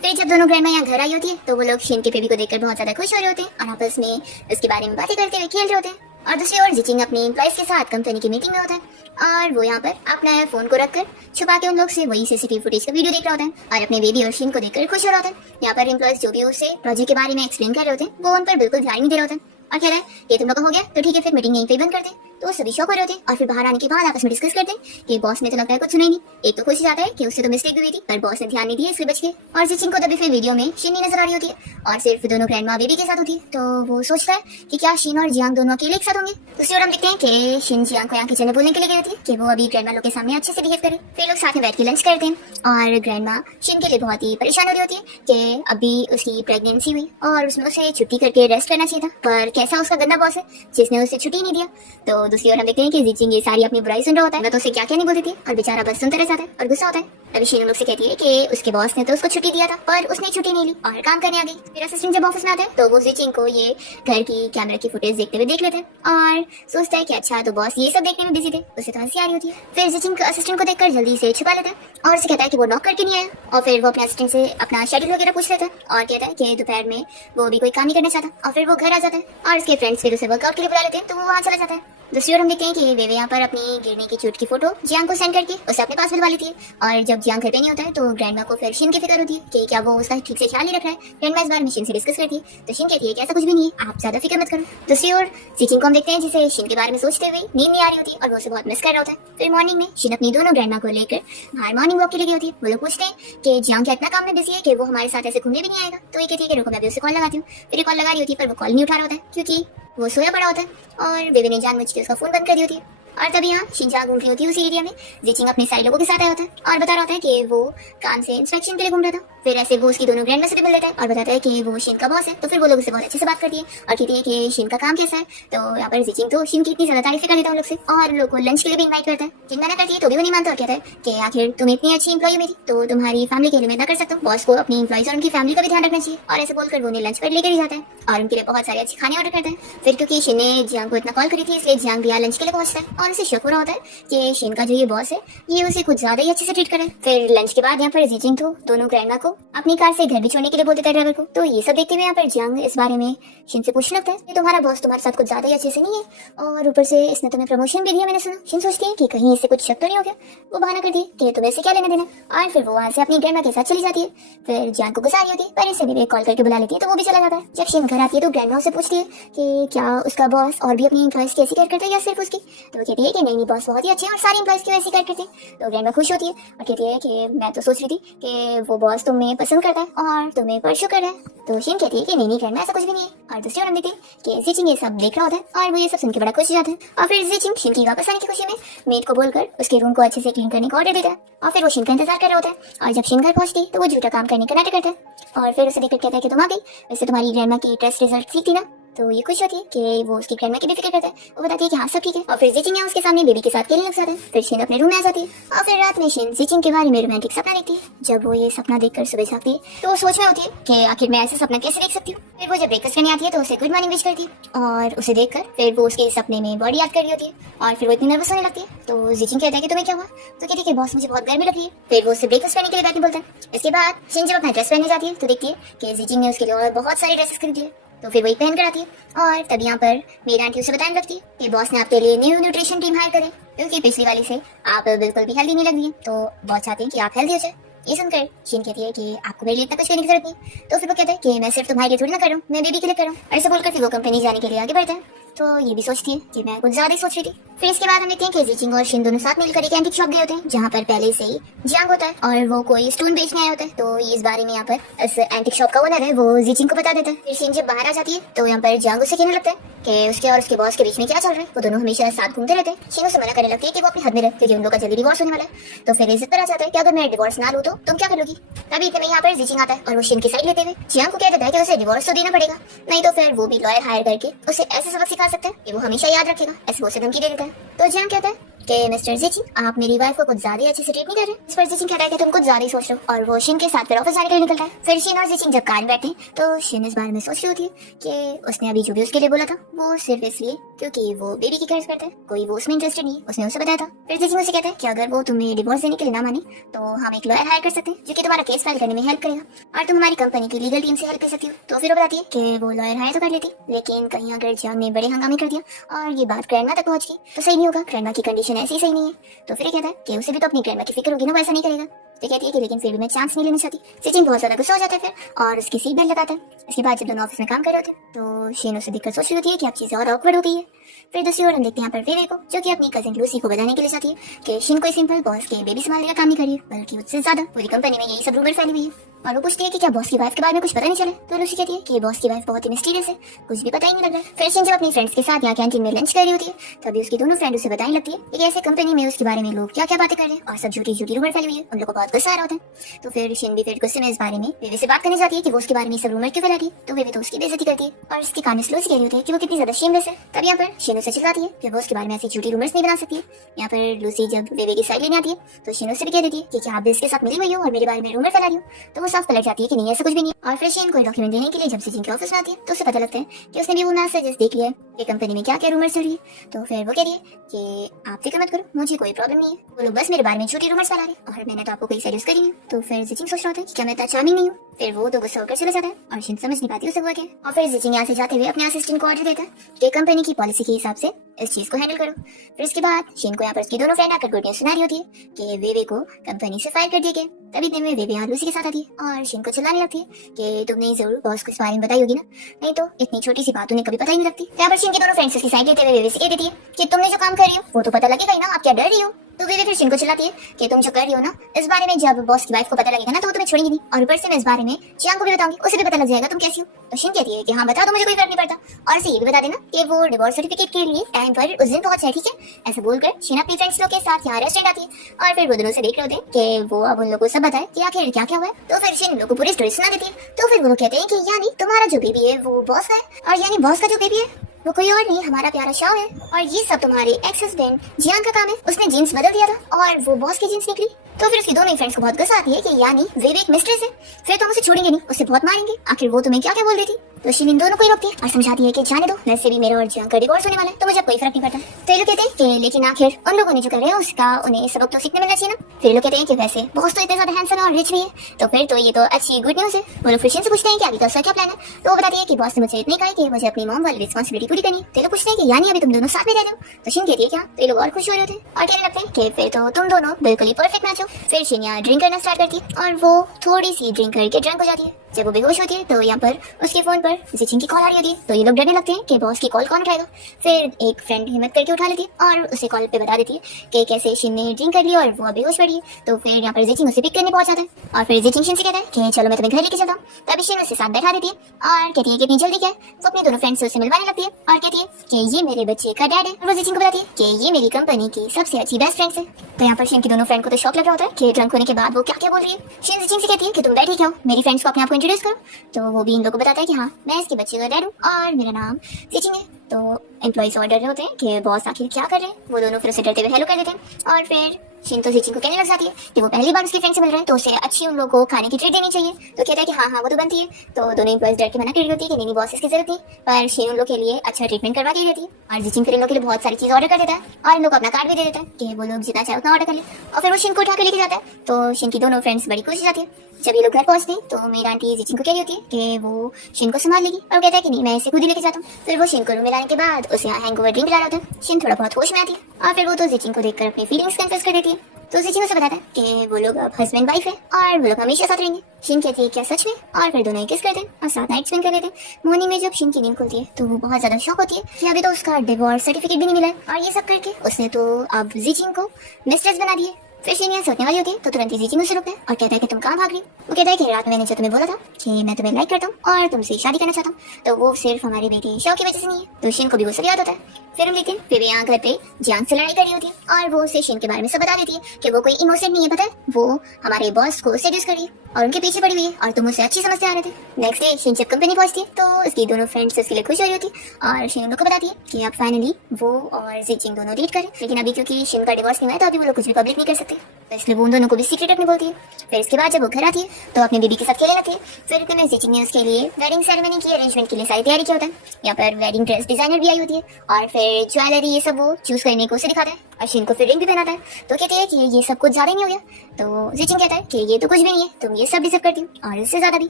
फिर जब दोनों ग्रैंडमा यहाँ घर आई होती है तो वो लोग शिन के बेबी को देखकर बहुत ज्यादा खुश हो रहे होते हैं और आपस में इसके बारे में बातें करते हुए खेल रहे होते हैं। और दूसरी ओर जिचिंग अपनी एम्प्लॉइज के साथ कंपनी की मीटिंग में होता है और वो यहाँ पर अपना फोन को रखकर छुपा के उन लोग से वही सीसीटीवी फुटेज का वीडियो देख रहा होता है और अपने बेबी और शिन को देखकर खुश हो रहा होता है। यहाँ पर एम्प्लॉइज जो भी उसे प्रोजेक्ट के बारे में एक्सप्लेन कर रहे होते हैं वो उन पर बिल्कुल ध्यान नहीं दे रहा होता है और कह रहा है ये तुम लोग का हो गया तो ठीक है, फिर मीटिंग यहीं पे बंद कर दे। तो सभी शॉक हो रहे होते हैं और फिर बाहर आने के बाद आपस में डिस्कस करते हैं कि बॉस ने तो लगता है कुछ सुना ही नहीं। एक तो खुश जाता है कि उससे तो मिस्टेक हुई थी पर बॉस ने ध्यान नहीं दिया इसलिए बच गए। और जिचिंग को तभी फिर वीडियो में शिन नहीं नजर आ रही होती है और सिर्फ दोनों ग्रैंड माँ बेबी के साथ होती है। तो वो सोचता है कि क्या शिन और जियांग दोनों अकेले एक साथ होंगे। दूसरी ओर हम देखते हैं कि शिन जियांग को यहाँ किचन में बोलने के लिए गई होती है कि वो अभी ग्रैंड माँ लोग के सामने अच्छे से बिहेव करे। फिर लोग साथ में बैठ के लंच करते हैं और ग्रैंड माँ शिन के लिए बहुत ही परेशान हो रही होती है कि अभी उसकी प्रेगनेंसी हुई और उसमें उसे छुट्टी करके रेस्ट करना चाहिए था, पर कैसा उसका गंदा बॉस है जिसने उसे छुट्टी नहीं दिया। तो दूसरी ओर हम देखते हैं कि जिचिंग ये सारी अपनी बुराई सुन रहा होता है, मैं तो उसे क्या क्या नहीं बोलती थी और बेचारा बस सुनता रह जाता है और गुस्सा होता है। तभी शीन लोग से कहती है कि उसके बॉस ने तो उसको छुट्टी दिया था पर उसने छुट्टी नहीं ली और काम करने आ गई। फिर असिस्टेंट जब ऑफिस में आता है तो वो जिचिंग को ये घर की कैमरा की फुटेज देखते हुए देख लेते हैं और सोचता है कि अच्छा तो बॉस ये सब देखने में बिजी थे, उसे तो हंसी आ रही होती है। फिर जिचिंग असिस्टेंट को देखकर जल्दी से छुपा लेता है और उसे कहता है कि वो नॉक करके नहीं आया और फिर वो अपने असिस्टेंट से अपना शेड्यूल वगैरह पूछ लेता है और कहता है कि दोपहर में वो अभी कोई काम नहीं करना चाहता और फिर वो घर आ जाता है और उसके फ्रेंड्स फिर उसे वर्कआउट के लिए बुला लेते हैं तो वो वहाँ चला जाता है। दूसरी ओर हम देखते हैं कि वे यहाँ पर अपनी गिरने की चोट की फोटो जियांग को सेंड करके उसे अपने पास बुलवा लेती है और जब जियांग घर पे नहीं होता है तो ग्रैंडमा को फिर शिन की फिक्र होती है कि क्या वो उसका ठीक से ख्याल नहीं रख रहा है। ग्रैंडमा इस बार में शिन से डिस्कस करती है तो शिन कहती है कि ऐसा कुछ भी नहीं है, आप ज्यादा फिक्र मत करो। दूसरी ओर जिचिंग को हम देखते हैं जिसे शिन के बारे में सोचते हुए नींद नहीं आ रही होती और वो उसे बहुत मिस कर रहा होता है। फिर मॉर्निंग में शिन अपनी दोनों ग्रैंडमा को लेकर बाहर मॉर्निंग वॉक के लिए गई होती है। वो लोग पूछते हैं कि जियांग क्या इतना काम में बिजी है कि वो हमारे साथ ऐसे घूमने भी नहीं आएगा। तो ये कहती है कि रुको मैं अभी उसे कॉल लगाती हूँ। फिर कॉल लगा रही होती है पर वो कॉल नहीं उठा रहा होता है क्योंकि वो सोया पड़ा होता है और बेबी ने जानबूझ के उसका फोन बंद कर दी होती है। और तभी यहाँ शिनजा घूम रही होती है उसी एरिया में। जिचिंग अपने सारे लोगों के साथ आया होता है और बता रहा होता है कि वो काम से इंस्पेक्शन के लिए घूम रहा था। फिर ऐसे वो उसकी दोनों ग्रैंड से भी मिल लेता है और बताता है कि वो शिन का बॉस है। तो फिर वो लोग उससे बहुत अच्छे से बात करती है और कहती है कि शिन का काम कैसा है। तो यहाँ पर जिचिंग तो शिन की इतनी ज्यादा तारीफ कर देता है उन लोग से और लोग को लंच के लिए भी इन्वाइट करता है। जिन मना करती है तो भी वो नहीं मानता और कहता है कि आखिर तुम इतनी अच्छी इंप्लॉय मेरी तो तुम्हारी फैमिली के लिए मैं ना कर सकता हूँ। बॉस को अपनी इंप्लॉइज और उनकी फैमिली का भी ध्यान रखना चाहिए और ऐसे बोलकर वो उन्हें लंच पर लेकर ही जाता है और उनके लिए बहुत सारे अच्छे खाने ऑर्डर करता है। फिर क्योंकि शिन ने जियांग को इतना कॉल करी थी इसलिए जियांग भी यहाँ लंच के लिए पहुंचता है और उसे शक हो रहा होता है कि शिन का जो ये बॉस है ये उसे कुछ ज्यादा ही अच्छे से ट्रीट करे। फिर लंच के बाद यहाँ पर जिचिंग तो दोनों ग्रैंडमा को अपनी कार से घर भी छोड़ने के लिए बोल देता है ड्राइवर को। तो ये सब देखते हुए यहाँ पर जियांग इस बारे में शिन से पूछने लगता है कि तुम्हारा बॉस तुम्हारे साथ कुछ ज्यादा ही अच्छे से नहीं है और ऊपर से इसने तुम्हें प्रमोशन भी दिया मैंने सुना। शिन सोचती है कि कहीं इससे कुछ शक तो नहीं हो गया। वो बहाना कर दी कि तुम्हें इससे क्या लेना देना और फिर वो वहाँ से अपनी ग्रैंडमा के साथ चली जाती है। फिर जियांग को गुस्सा आ रही होती है पर इसे भी कॉल करके बुला लेती है तो वो भी चला जाता है। जब शिन घर आती है तो ग्रैंडमा से पूछती है कि क्या उसका बॉस और भी अपनी एम्प्लॉइज की ऐसी केयर करता है या सिर्फ उसकी। तो वो कहती है कि नहीं बॉस बहुत ही अच्छे हैं और सारी एम्प्लॉइज की वैसी केयर करते हैं। तो ग्रैंडमा खुश होती है और कहती है कि मैं तो सोच रही थी कि वो बॉस तुम्हें पसंद करता है और तुम्हें परसू कर रहा है। तो शिन कहती है कि नहीं ग्रैंडमा ऐसा कुछ भी नहीं है। और दूसरी ओर हम देखते हैं कि जिचिंग ये सब देख रहा होता है और वो ये सब सुन के बड़ा खुश हो जाता है और फिर जिचिंग शिन की वापस आने की खुशी में मेड को बोलकर उसके रूम को अच्छे से क्लीन करने का ऑर्डर देता है और फिर वो शिन का इंतजार कर रहा होता है। और जब शिन घर पहुंचती है तो वो झूठा काम करने का नाटक करता है और फिर उसे देखकर कहता है कि तुम आ गई, वैसे तुम्हारी ग्रैंडमा की टेस्ट रिजल्ट ठीक थी ना। तो ये खुश होती है कि वो उसकी ग्रैंडमा की भी फिक्र करता है। वो बताती है कि हाँ सब ठीक है और फिर जिचिंग उसके सामने बेबी के साथ खेलने लग जाता है। फिर शिन अपने रूम में आ जाती है और फिर रात में शिन जिचिंग के बारे में रोमांटिक सपना देखती है। जब वो ये सपना देखकर सुबह जागती है तो वो सोच में होती है कि आखिर मैं ऐसा सपना कैसे देख सकती हूँ। फिर वो जब ब्रेकफास्ट करने आती है तो उसे गुड मॉर्निंग विश करती है और उसे देखकर फिर वो उसके सपने में बॉडी याद कर रही होती है और फिर वो इतनी नर्वस होने लगती है। तो जिचिंग कहता है कि तुम्हें क्या हुआ। तो कहती है कि बॉस मुझे बहुत गर्मी लग रही है। फिर वो उसे ब्रेकफास्ट करने के लिए बैठने बोलता है। इसके बाद शिन जब अपना ड्रेस पहनने जाती है तो देखती है कि जिचिंग ने उसके लिए और बहुत सारी ड्रेसेस खरीदी है। तो फिर वही पहन कर आती है और तब यहाँ पर मेरी आंटी उसे बताने लगती है कि बॉस ने आपके लिए न्यू न्यूट्रिशन टीम हायर करे क्योंकि पिछली वाली से आप बिल्कुल भी हेल्दी नहीं लग रही है तो बहुत चाहते हैं कि आप हेल्दी हो जाए। ये सुनकर शिन कहती है कि आपको मेरे लिए इतना कुछ करने की जरूरत नहीं। तो फिर वो कहता है कि मैं सिर्फ तुम्हारे लिए थोड़ी ना कर रहा हूँ, मैं बेबी के लिए कर रहा हूँ। और ऐसे बोलकर फिर वो कंपनी जाने के लिए आगे बढ़ता है। तो ये भी सोचती है कि मैं कुछ ज्यादा ही सोच रही थी। फिर इसके बाद हम देखते हैं कि जिचिंग और शिन दोनों साथ मिलकर एक एंटीक शॉप गए होते हैं जहाँ पर पहले से ही जियांग होता है और वो कोई स्टोन बेचने आया होता है। तो इस बारे में यहाँ पर इस एंटीक शॉप का ओनर है वो जिचिंग को बता देता है। फिर शिन जब बाहर आ जाती है तो यहाँ पर जियांग उससे कहने लगता है कि उसके और उसके बॉस के बीच में क्या चल रहा है। वो दोनों हमेशा साथ घूमते रहते हैं। शिन उसे मना करने लगती है कि वो अपनी हद में रहे क्योंकि उन लोगों का जल्दी डिवोर्स होने वाला है। तो फिर इज्जत पर आ जाता है कि अगर मैं डिवोर्स ना लूँ तो तुम क्या करोगी। तभी इतने में यहाँ पर जिचिंग आता है और वो शिन की साइड लेते हुए जियांग को कह देता है कि उसे डिवोर्स तो देना पड़ेगा, नहीं तो फिर वो भी लॉयर हायर करके उसे ऐसे सबक सिखा सकते हैं कि वो हमेशा याद रखेगा। ऐसे वो उसे धमकी दे देता है। तो जियांग कहता है कि मिस्टर जिचिंग आप मेरी वाइफ को कुछ ज्यादा ही अच्छे से ट्रीट नहीं कर रहे। इस पर जिचिंग कहता है कि तुम कुछ ज्यादा ही सोच रहे हो और वो शिन के साथ फिर ऑफिस जाने के लिए निकलता है। फिर शिन और जिचिंग जब कार में बैठते हैं तो शिन इस बारे में सोच रही होती है कि उसने अभी जो भी उसके लिए बोला था वो सिर्फ इसलिए क्योंकि वो बेबी की केयर करता है, कोई वो उसमें इंटरेस्टेड नहीं है, उसने उसे बताया था। फिर जिजिंग उसे कहता है कि अगर वो तुम्हें डिवोर्स देने के लिए ना माने तो हम एक लॉयर हायर कर सकते हैं जो कि तुम्हारा केस फाइल करने में हेल्प करेगा और तुम हमारी कंपनी की लीगल टीम से हेल्प ले सकती हो। तो फिर वो बताती है कि वो लॉयर हायर तो कर लेती, लेकिन कहीं अगर जियांग ने बड़े हंगामे कर दिया और ये बात ग्रैंडमा तक पहुंच गई तो सही नहीं होगा, ग्रैंडमा की कंडीशन ऐसी सही नहीं है। तो फिर ये कहता है कि उसे भी तो अपनी ग्रैंडमा की फिक्र होगी ना, वो ऐसा नहीं करेगा। तो कहती है कि लेकिन फिर भी मैं चांस नहीं लेना चाहती। जिजिंग बहुत ज्यादा गुस्सा हो जाता है फिर और उसकी सीट बेल्ट लगाता है। इसके बाद जब दोनों ऑफिस में काम कर रहे होते हैं तो शीन उसे देखकर सोच रही होती है कि अब चीजें और ऑकवर्ड हो गई है। फिर दूसरी ओर हम देखते हैं यहाँ पर वेवे को, जो कि अपनी कजिन लूसी को बताने के लिए चाहती है कि शीन कोई सिंपल बॉस के बेबी संभालने का काम नहीं कर रही है, बल्कि उससे ज्यादा पूरी कंपनी में यही सब रूमर फैली हुई है। और वो पूछती है कि क्या बॉस की वाइफ के बारे में कुछ पता नहीं चला। तो लूसी कहती है कि बॉस की वाइफ बहुत ही मिस्टीरियस है, कुछ भी पता ही नहीं लग रहा। फिर शीन जब अपनी फ्रेंड्स के साथ यहाँ कैंटीन में लंच कर रही होती है तभी उसकी दोनों फ्रेंड उसे बताने लगती है कि ऐसे कंपनी में उसके बारे में लोग क्या क्या बातें कर रहे हैं और सब झूठी झूठी रूमर फैली हुई है। उन लोगों को बहुत गुस्सा आ रहा होता है। तो फिर शीन भी फिर गुस्से में इस बारे में वेवे से बात करने जाती है कि वो उसके बारे में सब रूमर क्यों फैला रही है। तो वेवे तो उसकी बेइज्जती करती है और इसके कान में लूसी कह रही होती है कि वो कितनी ज्यादा शेमलेस है। तब यहाँ पर शीन उसे चिल्लाती है कि वो उसके बारे में ऐसी झूठी रूमर्स नहीं बना सकती है। यहाँ पर लूसी जब वेवे की साइड लेने आती है तो शीन उसे भी कह देती है कि क्या आप इसके साथ मिली हुई हो और मेरे बारे में रूमर फैला रही हो। तो वो साफ पलट जाती है कि नहीं ऐसा कुछ भी नहीं है। और फिर शीन कोई डॉक्यूमेंट देने के लिए जब जिजिंग के ऑफिस में आती है तो उसे पता लगता है कि उसने भी वो मैसेजेस देख लिया है कि कंपनी में क्या क्या रूमर्स चल रही है। तो फिर वो कह रही है कि आप फिक्र मत करो, मुझे कोई प्रॉब्लम नहीं है, वो लोग बस मेरे बारे में झूठी रूमर्स फैला रहे हैं और मैंने तो आपको कोई सीरियस करी नहीं। तो फिर जिजिंग सोच रहा होता है कि क्या मैं इतना चार्मिंग नहीं हूँ। फिर वो तो गुस्सा होकर चला जाता है और शीन समझ नहीं पाती उसे हुआ क्या। और फिर जिजिंग यहाँ से जाते हुए अपने असिस्टेंट को ऑर्डर देता है कि कंपनी की पॉलिसी के हिसाब से इस चीज को हैंडल करो। फिर इसके बाद शीन को यहाँ पर उसकी दोनों फ्रेंड आकर गुड न्यूज सुना रही होती है कि वेवे को कंपनी से फायर कर दिया गया। तभी दिन में वेवे यहाँ लूसी के साथ आती है और शीन को चिल्लाने लगती है कि तुमने जरूर बॉस को इस बारे में बताई होगी ना, नहीं तो इतनी छोटी सी बात उन्हें कभी पता ही नहीं लगती। यहाँ पर शीन की दोनों फ्रेंड्स उसकी साइड लेते हुए वेवे से कह देती है कि तुमने जो काम कर रही हो वो तो पता लगेगा ही ना, आप क्या डर रही हो। तो वेवे फिर शीन को चिल्लाती है कि तुम जो कर रही हो ना इस बारे में जब बॉस की वाइफ को पता लगेगा ना तो वो तुम्हें छोड़ेगी नहीं, और ऊपर से मैं इस बारे में जियांग को भी बताऊंगी, उसे भी पता लग जाएगा तुम कैसी हो। तो शीन कहती है कि हाँ बता दो, मुझे कोई फर्क नहीं पड़ता, और इसे ये भी बता देना कि वो डिवोर्स सर्टिफिकेट के लिए टाइम पर उस दिन पहुंच जाए, ठीक है। ऐसा बोलकर शीन अपनी फ्रेंड्स लोग के साथ यहाँ रेस्टोरेंट आती है और फिर वो दोनों से देख रहे होते हैं कि वो अब उन लोगों को सब बताए कि आखिर क्या क्या हुआ है। तो फिर शीन लोगों को पूरी स्टोरी सुना देती है। तो फिर वो कहते हैं कि यानी तुम्हारा जो बेबी है वो बॉस का है, और यानी बॉस का जो बेबी है वो कोई और नहीं हमारा प्यारा शाओ है, और ये सब तुम्हारे एक्स हस्बैंड जियांग का काम है, उसने जीन्स बदल दिया था और वो बॉस की जीन्स निकली। तो फिर उसकी दोनों फ्रेंड्स को बहुत गुस्सा आती है कि यानी वेवे एक मिस्ट्रेस है, फिर तो हम उसे छोड़ेंगे नहीं, उसे बहुत मारेंगे, आखिर वो तुम्हें क्या क्या बोल रही थी। तो शीन इन दोनों को ही रोकती है और समझाती है कि जाने दो, वैसे भी मेरा और जियांग का डिवोर्स होने वाला है तो मुझे कोई फर्क नहीं पड़ता। तो ये लोग कहते हैं कि लेकिन आखिर उन लोगों ने जो कर रहे हैं उसका उन्हें सबक तो सीखने मिलना चाहिए ना। फिर लोग कहते हैं कि वैसे बॉस तो इतने ज्यादा हैंडसम और रिच भी है, तो फिर तो ये तो अच्छी गुड न्यूज है। वो लोग फिर शीन से पूछते हैं कि आगे का उसका क्या प्लान है। तो वो बताती है कि बॉस ने मुझे इतनी कहा कि मुझे अपनी मॉम वाली रिस्पांसिबिलिटी पूरी करनी है। तो लोग पूछते हैं कि यानी अभी तुम दोनों साथ में रह रहे हो। तो शीन कहती है क्या। तो ये लोग और खुश हो रहे होते हैं और कहने लगते हैं कि फिर तो तुम दोनों बिल्कुल ही परफेक्ट मैच हो। फिर शीन यहाँ ड्रिंक करना स्टार्ट करती है और वो थोड़ी सी ड्रिंक करके ड्रंक हो जाती है। जब वो बेहोश होती है तो यहाँ पर उसके फोन पर जिचिंग की कॉल आ रही होती है। तो ये लोग डरने लगते हैं कि बॉस की कॉल कौन उठाएगा। फिर एक फ्रेंड हिम्मत करके उठा लेती है और उसे कॉल पे बता देती है कि कैसे शीन ने ड्रिंक कर ली और वो बेहोश पड़ी है। तो फिर यहाँ पर जिचिंग उसे पिक करने पहुंच जाता है और फिर जिचिंग शीन से कहता है कि चलो मैं तुम्हें घर लेके चलता हूँ। तभी शीन उसे साथ बैठा देती है और कहती है कि इतनी जल्दी क्या है। वो अपने दोनों फ्रेंड्स से उसे मिलवाने लगती है और कहती है कि ये मेरे बच्चे का डैड है, और वो जिचिंग को बताती है कि ये मेरी कंपनी की सबसे अच्छी बेस्ट फ्रेंड्स है। तो यहाँ पर शीन की दोनों फ्रेंड को तो शौक लग रहा होता है कि ड्रंक होने के बाद वो क्या क्या बोल रही है। शीन जिचिंग से कहती है कि तुम बैठे क्या हो, मेरी फ्रेंड्स को अपने आप को इंट्रोड्यूस करो। तो वो भी इन लोगों को बताता है कि हाँ मैं इसके बच्चे का डैड हूँ और मेरा नाम जिचिंग है। तो एम्प्लॉइज और डर रहे होते हैं कि बॉस आखिर क्या कर रहे हैं। वो दोनों फिर उसे डरते हुए हेलो कर देते हैं और फिर शीन तो जिचिंग को कहने लग जाती है कि वो पहली बार उसकी फ्रेंड से मिल रहा है तो उसे अच्छी उन लोगों को खाने की ट्रीट देनी चाहिए। तो कहता है कि हाँ हाँ वो तो बनती है। तो दोनों एम्प्लॉइज डर के मना कर रही होती है कि नहीं बॉस इसकी जरूरत नहीं, पर शीन उन लोग के लिए अच्छा ट्रीटमेंट करवा के देती है और जिचिंग फिर इन लोग के लिए बहुत सारी चीज ऑर्डर कर देता है और इन लोग को अपना कार्ड भी दे देता है कि वो लोग जितना चाहे उतना ऑर्डर कर ले। और फिर वो शीन को उठा के लेके जाता है। तो शीन की दोनों फ्रेंड्स बड़ी खुश हो जाती है। जब ये लोग घर पहुंचते हैं तो मेरी आंटी जिचिंग को कह रही होती है कि वो शीन को संभाल लेगी और कहता है कि नहीं मैं इसे खुद ही लेके जाता हूँ। फिर वो शीन को रूम में लाने के बाद उसे हैंगओवर ड्रिंक ला रहा होता है। शीन थोड़ा बहुत होश में आती है और फिर वो तो जिचिंग को देखकर अपनी फीलिंग्स कन्फेस कर देती है। तो जिचिंग उसे बताता है कि वो लोग अब हस्बैंड वाइफ है और वो लोग हमेशा साथ रहेंगे। शीन कहती है क्या सच में, और फिर दोनों किस करते हैं और साथ नाइट स्पेंड कर लेते हैं। मॉर्निंग में जब शीन की नींद खुलती है तो वो बहुत ज्यादा शॉक होती है कि अभी तो उसका डिवोर्स सर्टिफिकेट भी नहीं मिला है और ये सब करके उसने तो अब जिचिंग को मिस्ट्रेस बना दिए। फिर शीन यहाँ सोचने वाली होती है तो तुरंत ही जिचिंग उसे रोकता है और कहता है कि तुम कहाँ भाग रही हो। वो कहता है कि रात में मैंने जो तुम्हें बोला था कि मैं तुम्हें लाइक करता हूँ और तुमसे शादी करना चाहता हूँ, तो वो सिर्फ हमारी बेटी शाओ की वजह से नहीं है। तो शीन को भी वो सब याद होता है। फिर हम देखते हैं फिर यहाँ घर पे जियांग से लड़ाई कर रही होती है और वो उसे शीन के बारे में सब बता देती है कि वो कोई इनोसेंट नहीं है, पता है वो हमारे बॉस को सेड्यूस कर रही है और उनके पीछे पड़ी हुई है और तुम उसे अच्छी समझते आ रहे थे। नेक्स्ट डे शीन जब कंपनी पहुंचती है तो उसकी दोनों फ्रेंड्स उसके लिए खुश हो रही होती है और शीन उनको बताती है कि अब फाइनली वो और जिचिंग दोनों डेट करें, लेकिन अभी क्योंकि शीन का डिवोर्स नहीं हुआ है तो अभी वो लोग कुछ भी पब्लिक नहीं कर सकते। सकते, तो इसलिए वो उन दोनों को भी सीक्रेट रखने बोलती है। फिर इसके बाद जब वो घर आती है तो अपने बेबी के साथ खेलने लगती है। फिर इतने में जिचिंग ने उसके लिए वेडिंग सेरेमनी की अरेंजमेंट के लिए सारी तैयारी किया होता है। यहाँ पर वेडिंग ड्रेस डिजाइनर भी आई होती है और फिर ज्वेलरी ये सब वो चूज करने को उसे दिखाता है और शिन को फिर रिंग भी पहनाता है। तो कहती है कि ये सब कुछ ज्यादा नहीं हो गया। तो जिचिंग कहता है कि ये तो कुछ भी नहीं है, तुम ये सब डिजर्व करती हो और इससे ज्यादा भी।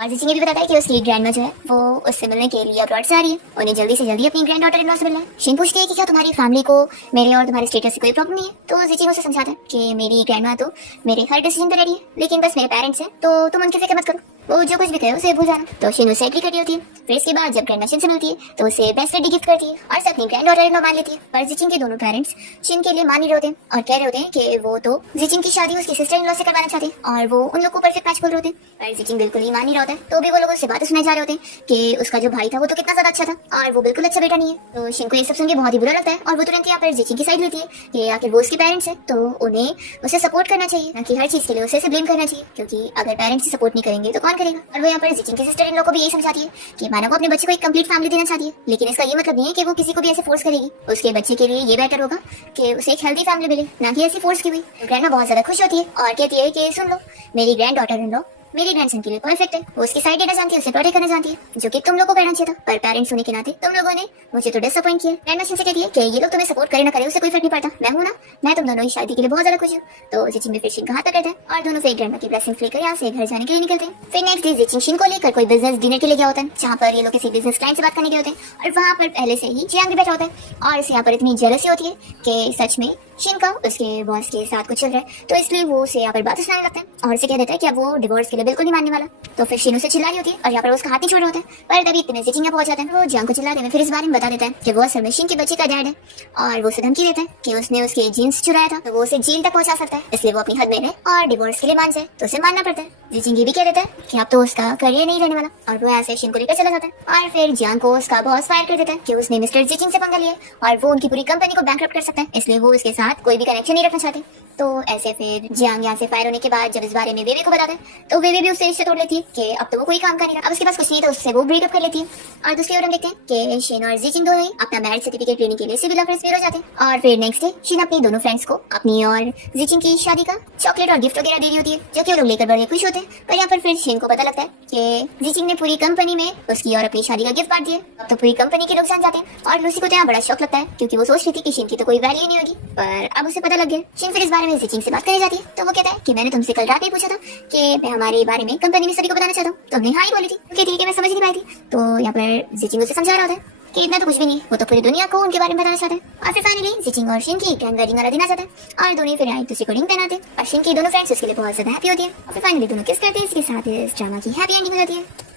और जिचिंग ये भी बताता है कि उसकी ग्रैंडमा जो है वो उससे मिलने के लिए अब्रॉड से आ रही है, उन्हें जल्दी से जल्दी अपनी ग्रैंड डॉटर इन लॉ से मिलना है। शिन पूछती है कि क्या तुम्हारी फैमिली को मेरे और तुम्हारे स्टेटस से कोई प्रॉब्लम नहीं है। तो जिचिंग उसे समझाता है कि मेरी ग्रैंडमा तो मेरे हर डिसीजन पर रेडी है, लेकिन बस मेरे पेरेंट्स हैं, तो तुम उनकी फिक्र मत करो, वो जो कुछ भी कहे उसे भूल जाना। तो शिन उसे एग्री करती होती है। फिर इसके बाद जब ग्रैंडमा शिन से मिलती है तो उसे बेस्ट गिफ्ट गिफ्ट करती है और से अपनी ग्रैंड डॉटर इन लॉ मान लेती है। पर जिचिंग के दोनों पेरेंट्स शिन के लिए मान ही रहे होते हैं और कह रहे होते हैं कि वो तो जिचिंग की शादी उसकी सिस्टर इन लॉ से करवाना चाहते हैं और वो उन लोग को परफेक्ट मैच बोल रहे होते हैं। पर जिचिंग बिल्कुल ही मान नहीं रहा होता है, तो भी वो लोगों से बातें सुनाए जा रहे होते हैं कि उसका जो भाई था वो तो कितना ज्यादा अच्छा था और वो बिल्कुल अच्छा बेटा नहीं है। तो शिन को ये सब सुन के बहुत ही बुरा लगता है और वो तुरंत यहाँ पर जिचिंग की साइड लेती है कि आखिर वो उसके पेरेंट्स है तो उन्हें उसे सपोर्ट करना चाहिए, ना कि हर चीज के लिए उसे ब्लेम करना चाहिए, क्योंकि अगर पेरेंट्स सपोर्ट नहीं करेंगे तो कौन करेगा। और वो यहाँ पर जिचिंग की सिस्टर इन लोग को भी यही समझाती है कि मानो वो अपने बच्चे को एक कंप्लीट फैमिली देना चाहती है, लेकिन इसका ये मतलब नहीं है कि वो किसी को भी ऐसे फोर्स करेगी। उसके बच्चे के लिए ये बेटर होगा कि उसे एक हेल्दी फैमिली मिले, ना कि ऐसी फोर्स की हुई। ग्रैंडमा बहुत ज्यादा खुश होती है और कहती है कि सुन लो, मेरी ग्रैंड डॉटर इन लॉ मेरे ग्रैंडसन के लिए परफेक्ट है, वो उसकी साइड देना जानती है, उसे प्रोटेक्ट करना जानती है, जो कि तुम लोगों को करना चाहिए था। पर पेरेंट्स होने के नाते तुम लोगों ने मुझे तो डिसअपॉइंट किया। ग्रैंडमा शिन से कहती है कि ये लोग तुम्हें सपोर्ट करे ना करे उससे कोई फर्क नहीं पड़ता, मैं हूं ना, मैं तुम दोनों की शादी के लिए बहुत ज्यादा खुश हूं। तो जिचिंग भी फिर शिन का हाथ पकड़ता है और दोनों फिर ग्रैंडमा की ब्लेसिंग्स लेकर यहाँ से घर जाने के लिए निकलते हैं। फिर नेक्स्ट डे जिचिंग शिन को लेकर कोई बिजनेस डिनर के लिए गया होता है, जहाँ पर ये लोग किसी बिजनेस क्लाइंट से बात करने गए होते हैं और वहाँ पर पहले से ही जियांग भी बैठा होता है और इसे यहाँ पर इतनी जेलसी होती है कि सच में शिन का उसके बॉस के साथ कुछ चल रहा है, तो इसलिए वो उसे यहाँ पर बातें सुनाने लगता है और उसे कह देता है कि अब वो डिवोर्स के लिए बिल्कुल नहीं मानने वाला। तो फिर शिन उसे चिल्ला रही होती है और यहाँ पर उसका हाथ ही छोड़ होता है। पर तभी इतने जिचिंग पहुंच जाता है, वो जियांग को चिल्लाते हुए फिर इस बारे में बता देता है कि वो असल में शिन के बच्चे का डैड है और वो उसे धमकी देता है कि उसने उसके जीन्स चुराया था, तो वो उसे जेल तक पहुंचा सकता है, इसलिए वो अपनी हद में रहे और डिवोर्स के लिए मान जाए तो उसे मानना पड़ता है। जिचिंग ये भी कह देता है कि अब तो उसका करियर नहीं रहने वाला और वो ऐसे शिन को लेकर चला जाता है। और फिर जियांग को उसका बॉस फायर कर देता है कि उसने मिस्टर जिचिंग से पंगा लिया और वो उनकी पूरी कंपनी को बैंकरप्ट कर सकता है, इसलिए वो उसके साथ कोई भी कनेक्शन नहीं रखना चाहते। तो ऐसे फिर जियांग यहाँ से फायर होने के बाद जब इस बारे में वेवे को बताता है तो वेवे भी उससे रिश्ते तोड़ लेती है कि अब तो वो कोई काम कर नहीं रहा, अब उसके पास कुछ नहीं तो उससे वो ब्रेकअप कर लेती है। और दूसरी ओर हम देखते हैं कि शिन और जिचिंग दोनों ही अपना मैरिज सर्टिफिकेट लेने के लिए सिविल अफेयर्स में हो जाते हैं। और फिर नेक्स्ट डे शिन अपनी दोनों फ्रेंड्स को अपनी और जिचिंग की शादी का चॉकलेट और गिफ्ट वगैरह दे रही होती है, जो कि वो लोग लेकर बड़े खुश होते हैं। पर यहाँ पर फिर शिन को पता लगता है कि जिचिंग ने पूरी कंपनी में उसकी और अपनी शादी का गिफ्ट बांट दिया। अब तो पूरी कंपनी के लोग जान जाते हैं और लूसी को तो यहाँ बड़ा शौक लगता है क्योंकि वो सोच रही थी कि शिन की तो कोई वैल्यू नहीं होगी, पर अब उसे पता लग गया। शिन फिर इस बारे में जिचिंग से बात करने जाती है तो वो कहता है कि मैंने तुमसे कल रात ही पूछा था कि मैं हमारे बारे में कंपनी में सभी को बताना चाहता हूँ, तो हमने हाँ ही बोली थी। कहती है कि मैं समझ नहीं पाई थी। तो यहाँ पर जिचिंग उसे समझा रहा होता है कि इतना तो कुछ भी नहीं, वो तो पूरी दुनिया को उनके बारे में बताना चाहता है। और फिर फाइनली जिचिंग और शिन की ग्रैंड वेडिंग वाला दिन आ जाता है और दोनों फिर एक दूसरे को रिंग पहनाते हैं और शिन की दोनों फ्रेंड्स उसके लिए बहुत ज्यादा हैप्पी होती है और फिर फाइनली दोनों किस करते हैं। इसके साथ इस ड्रामा की हैप्पी एंडिंग हो जाती है।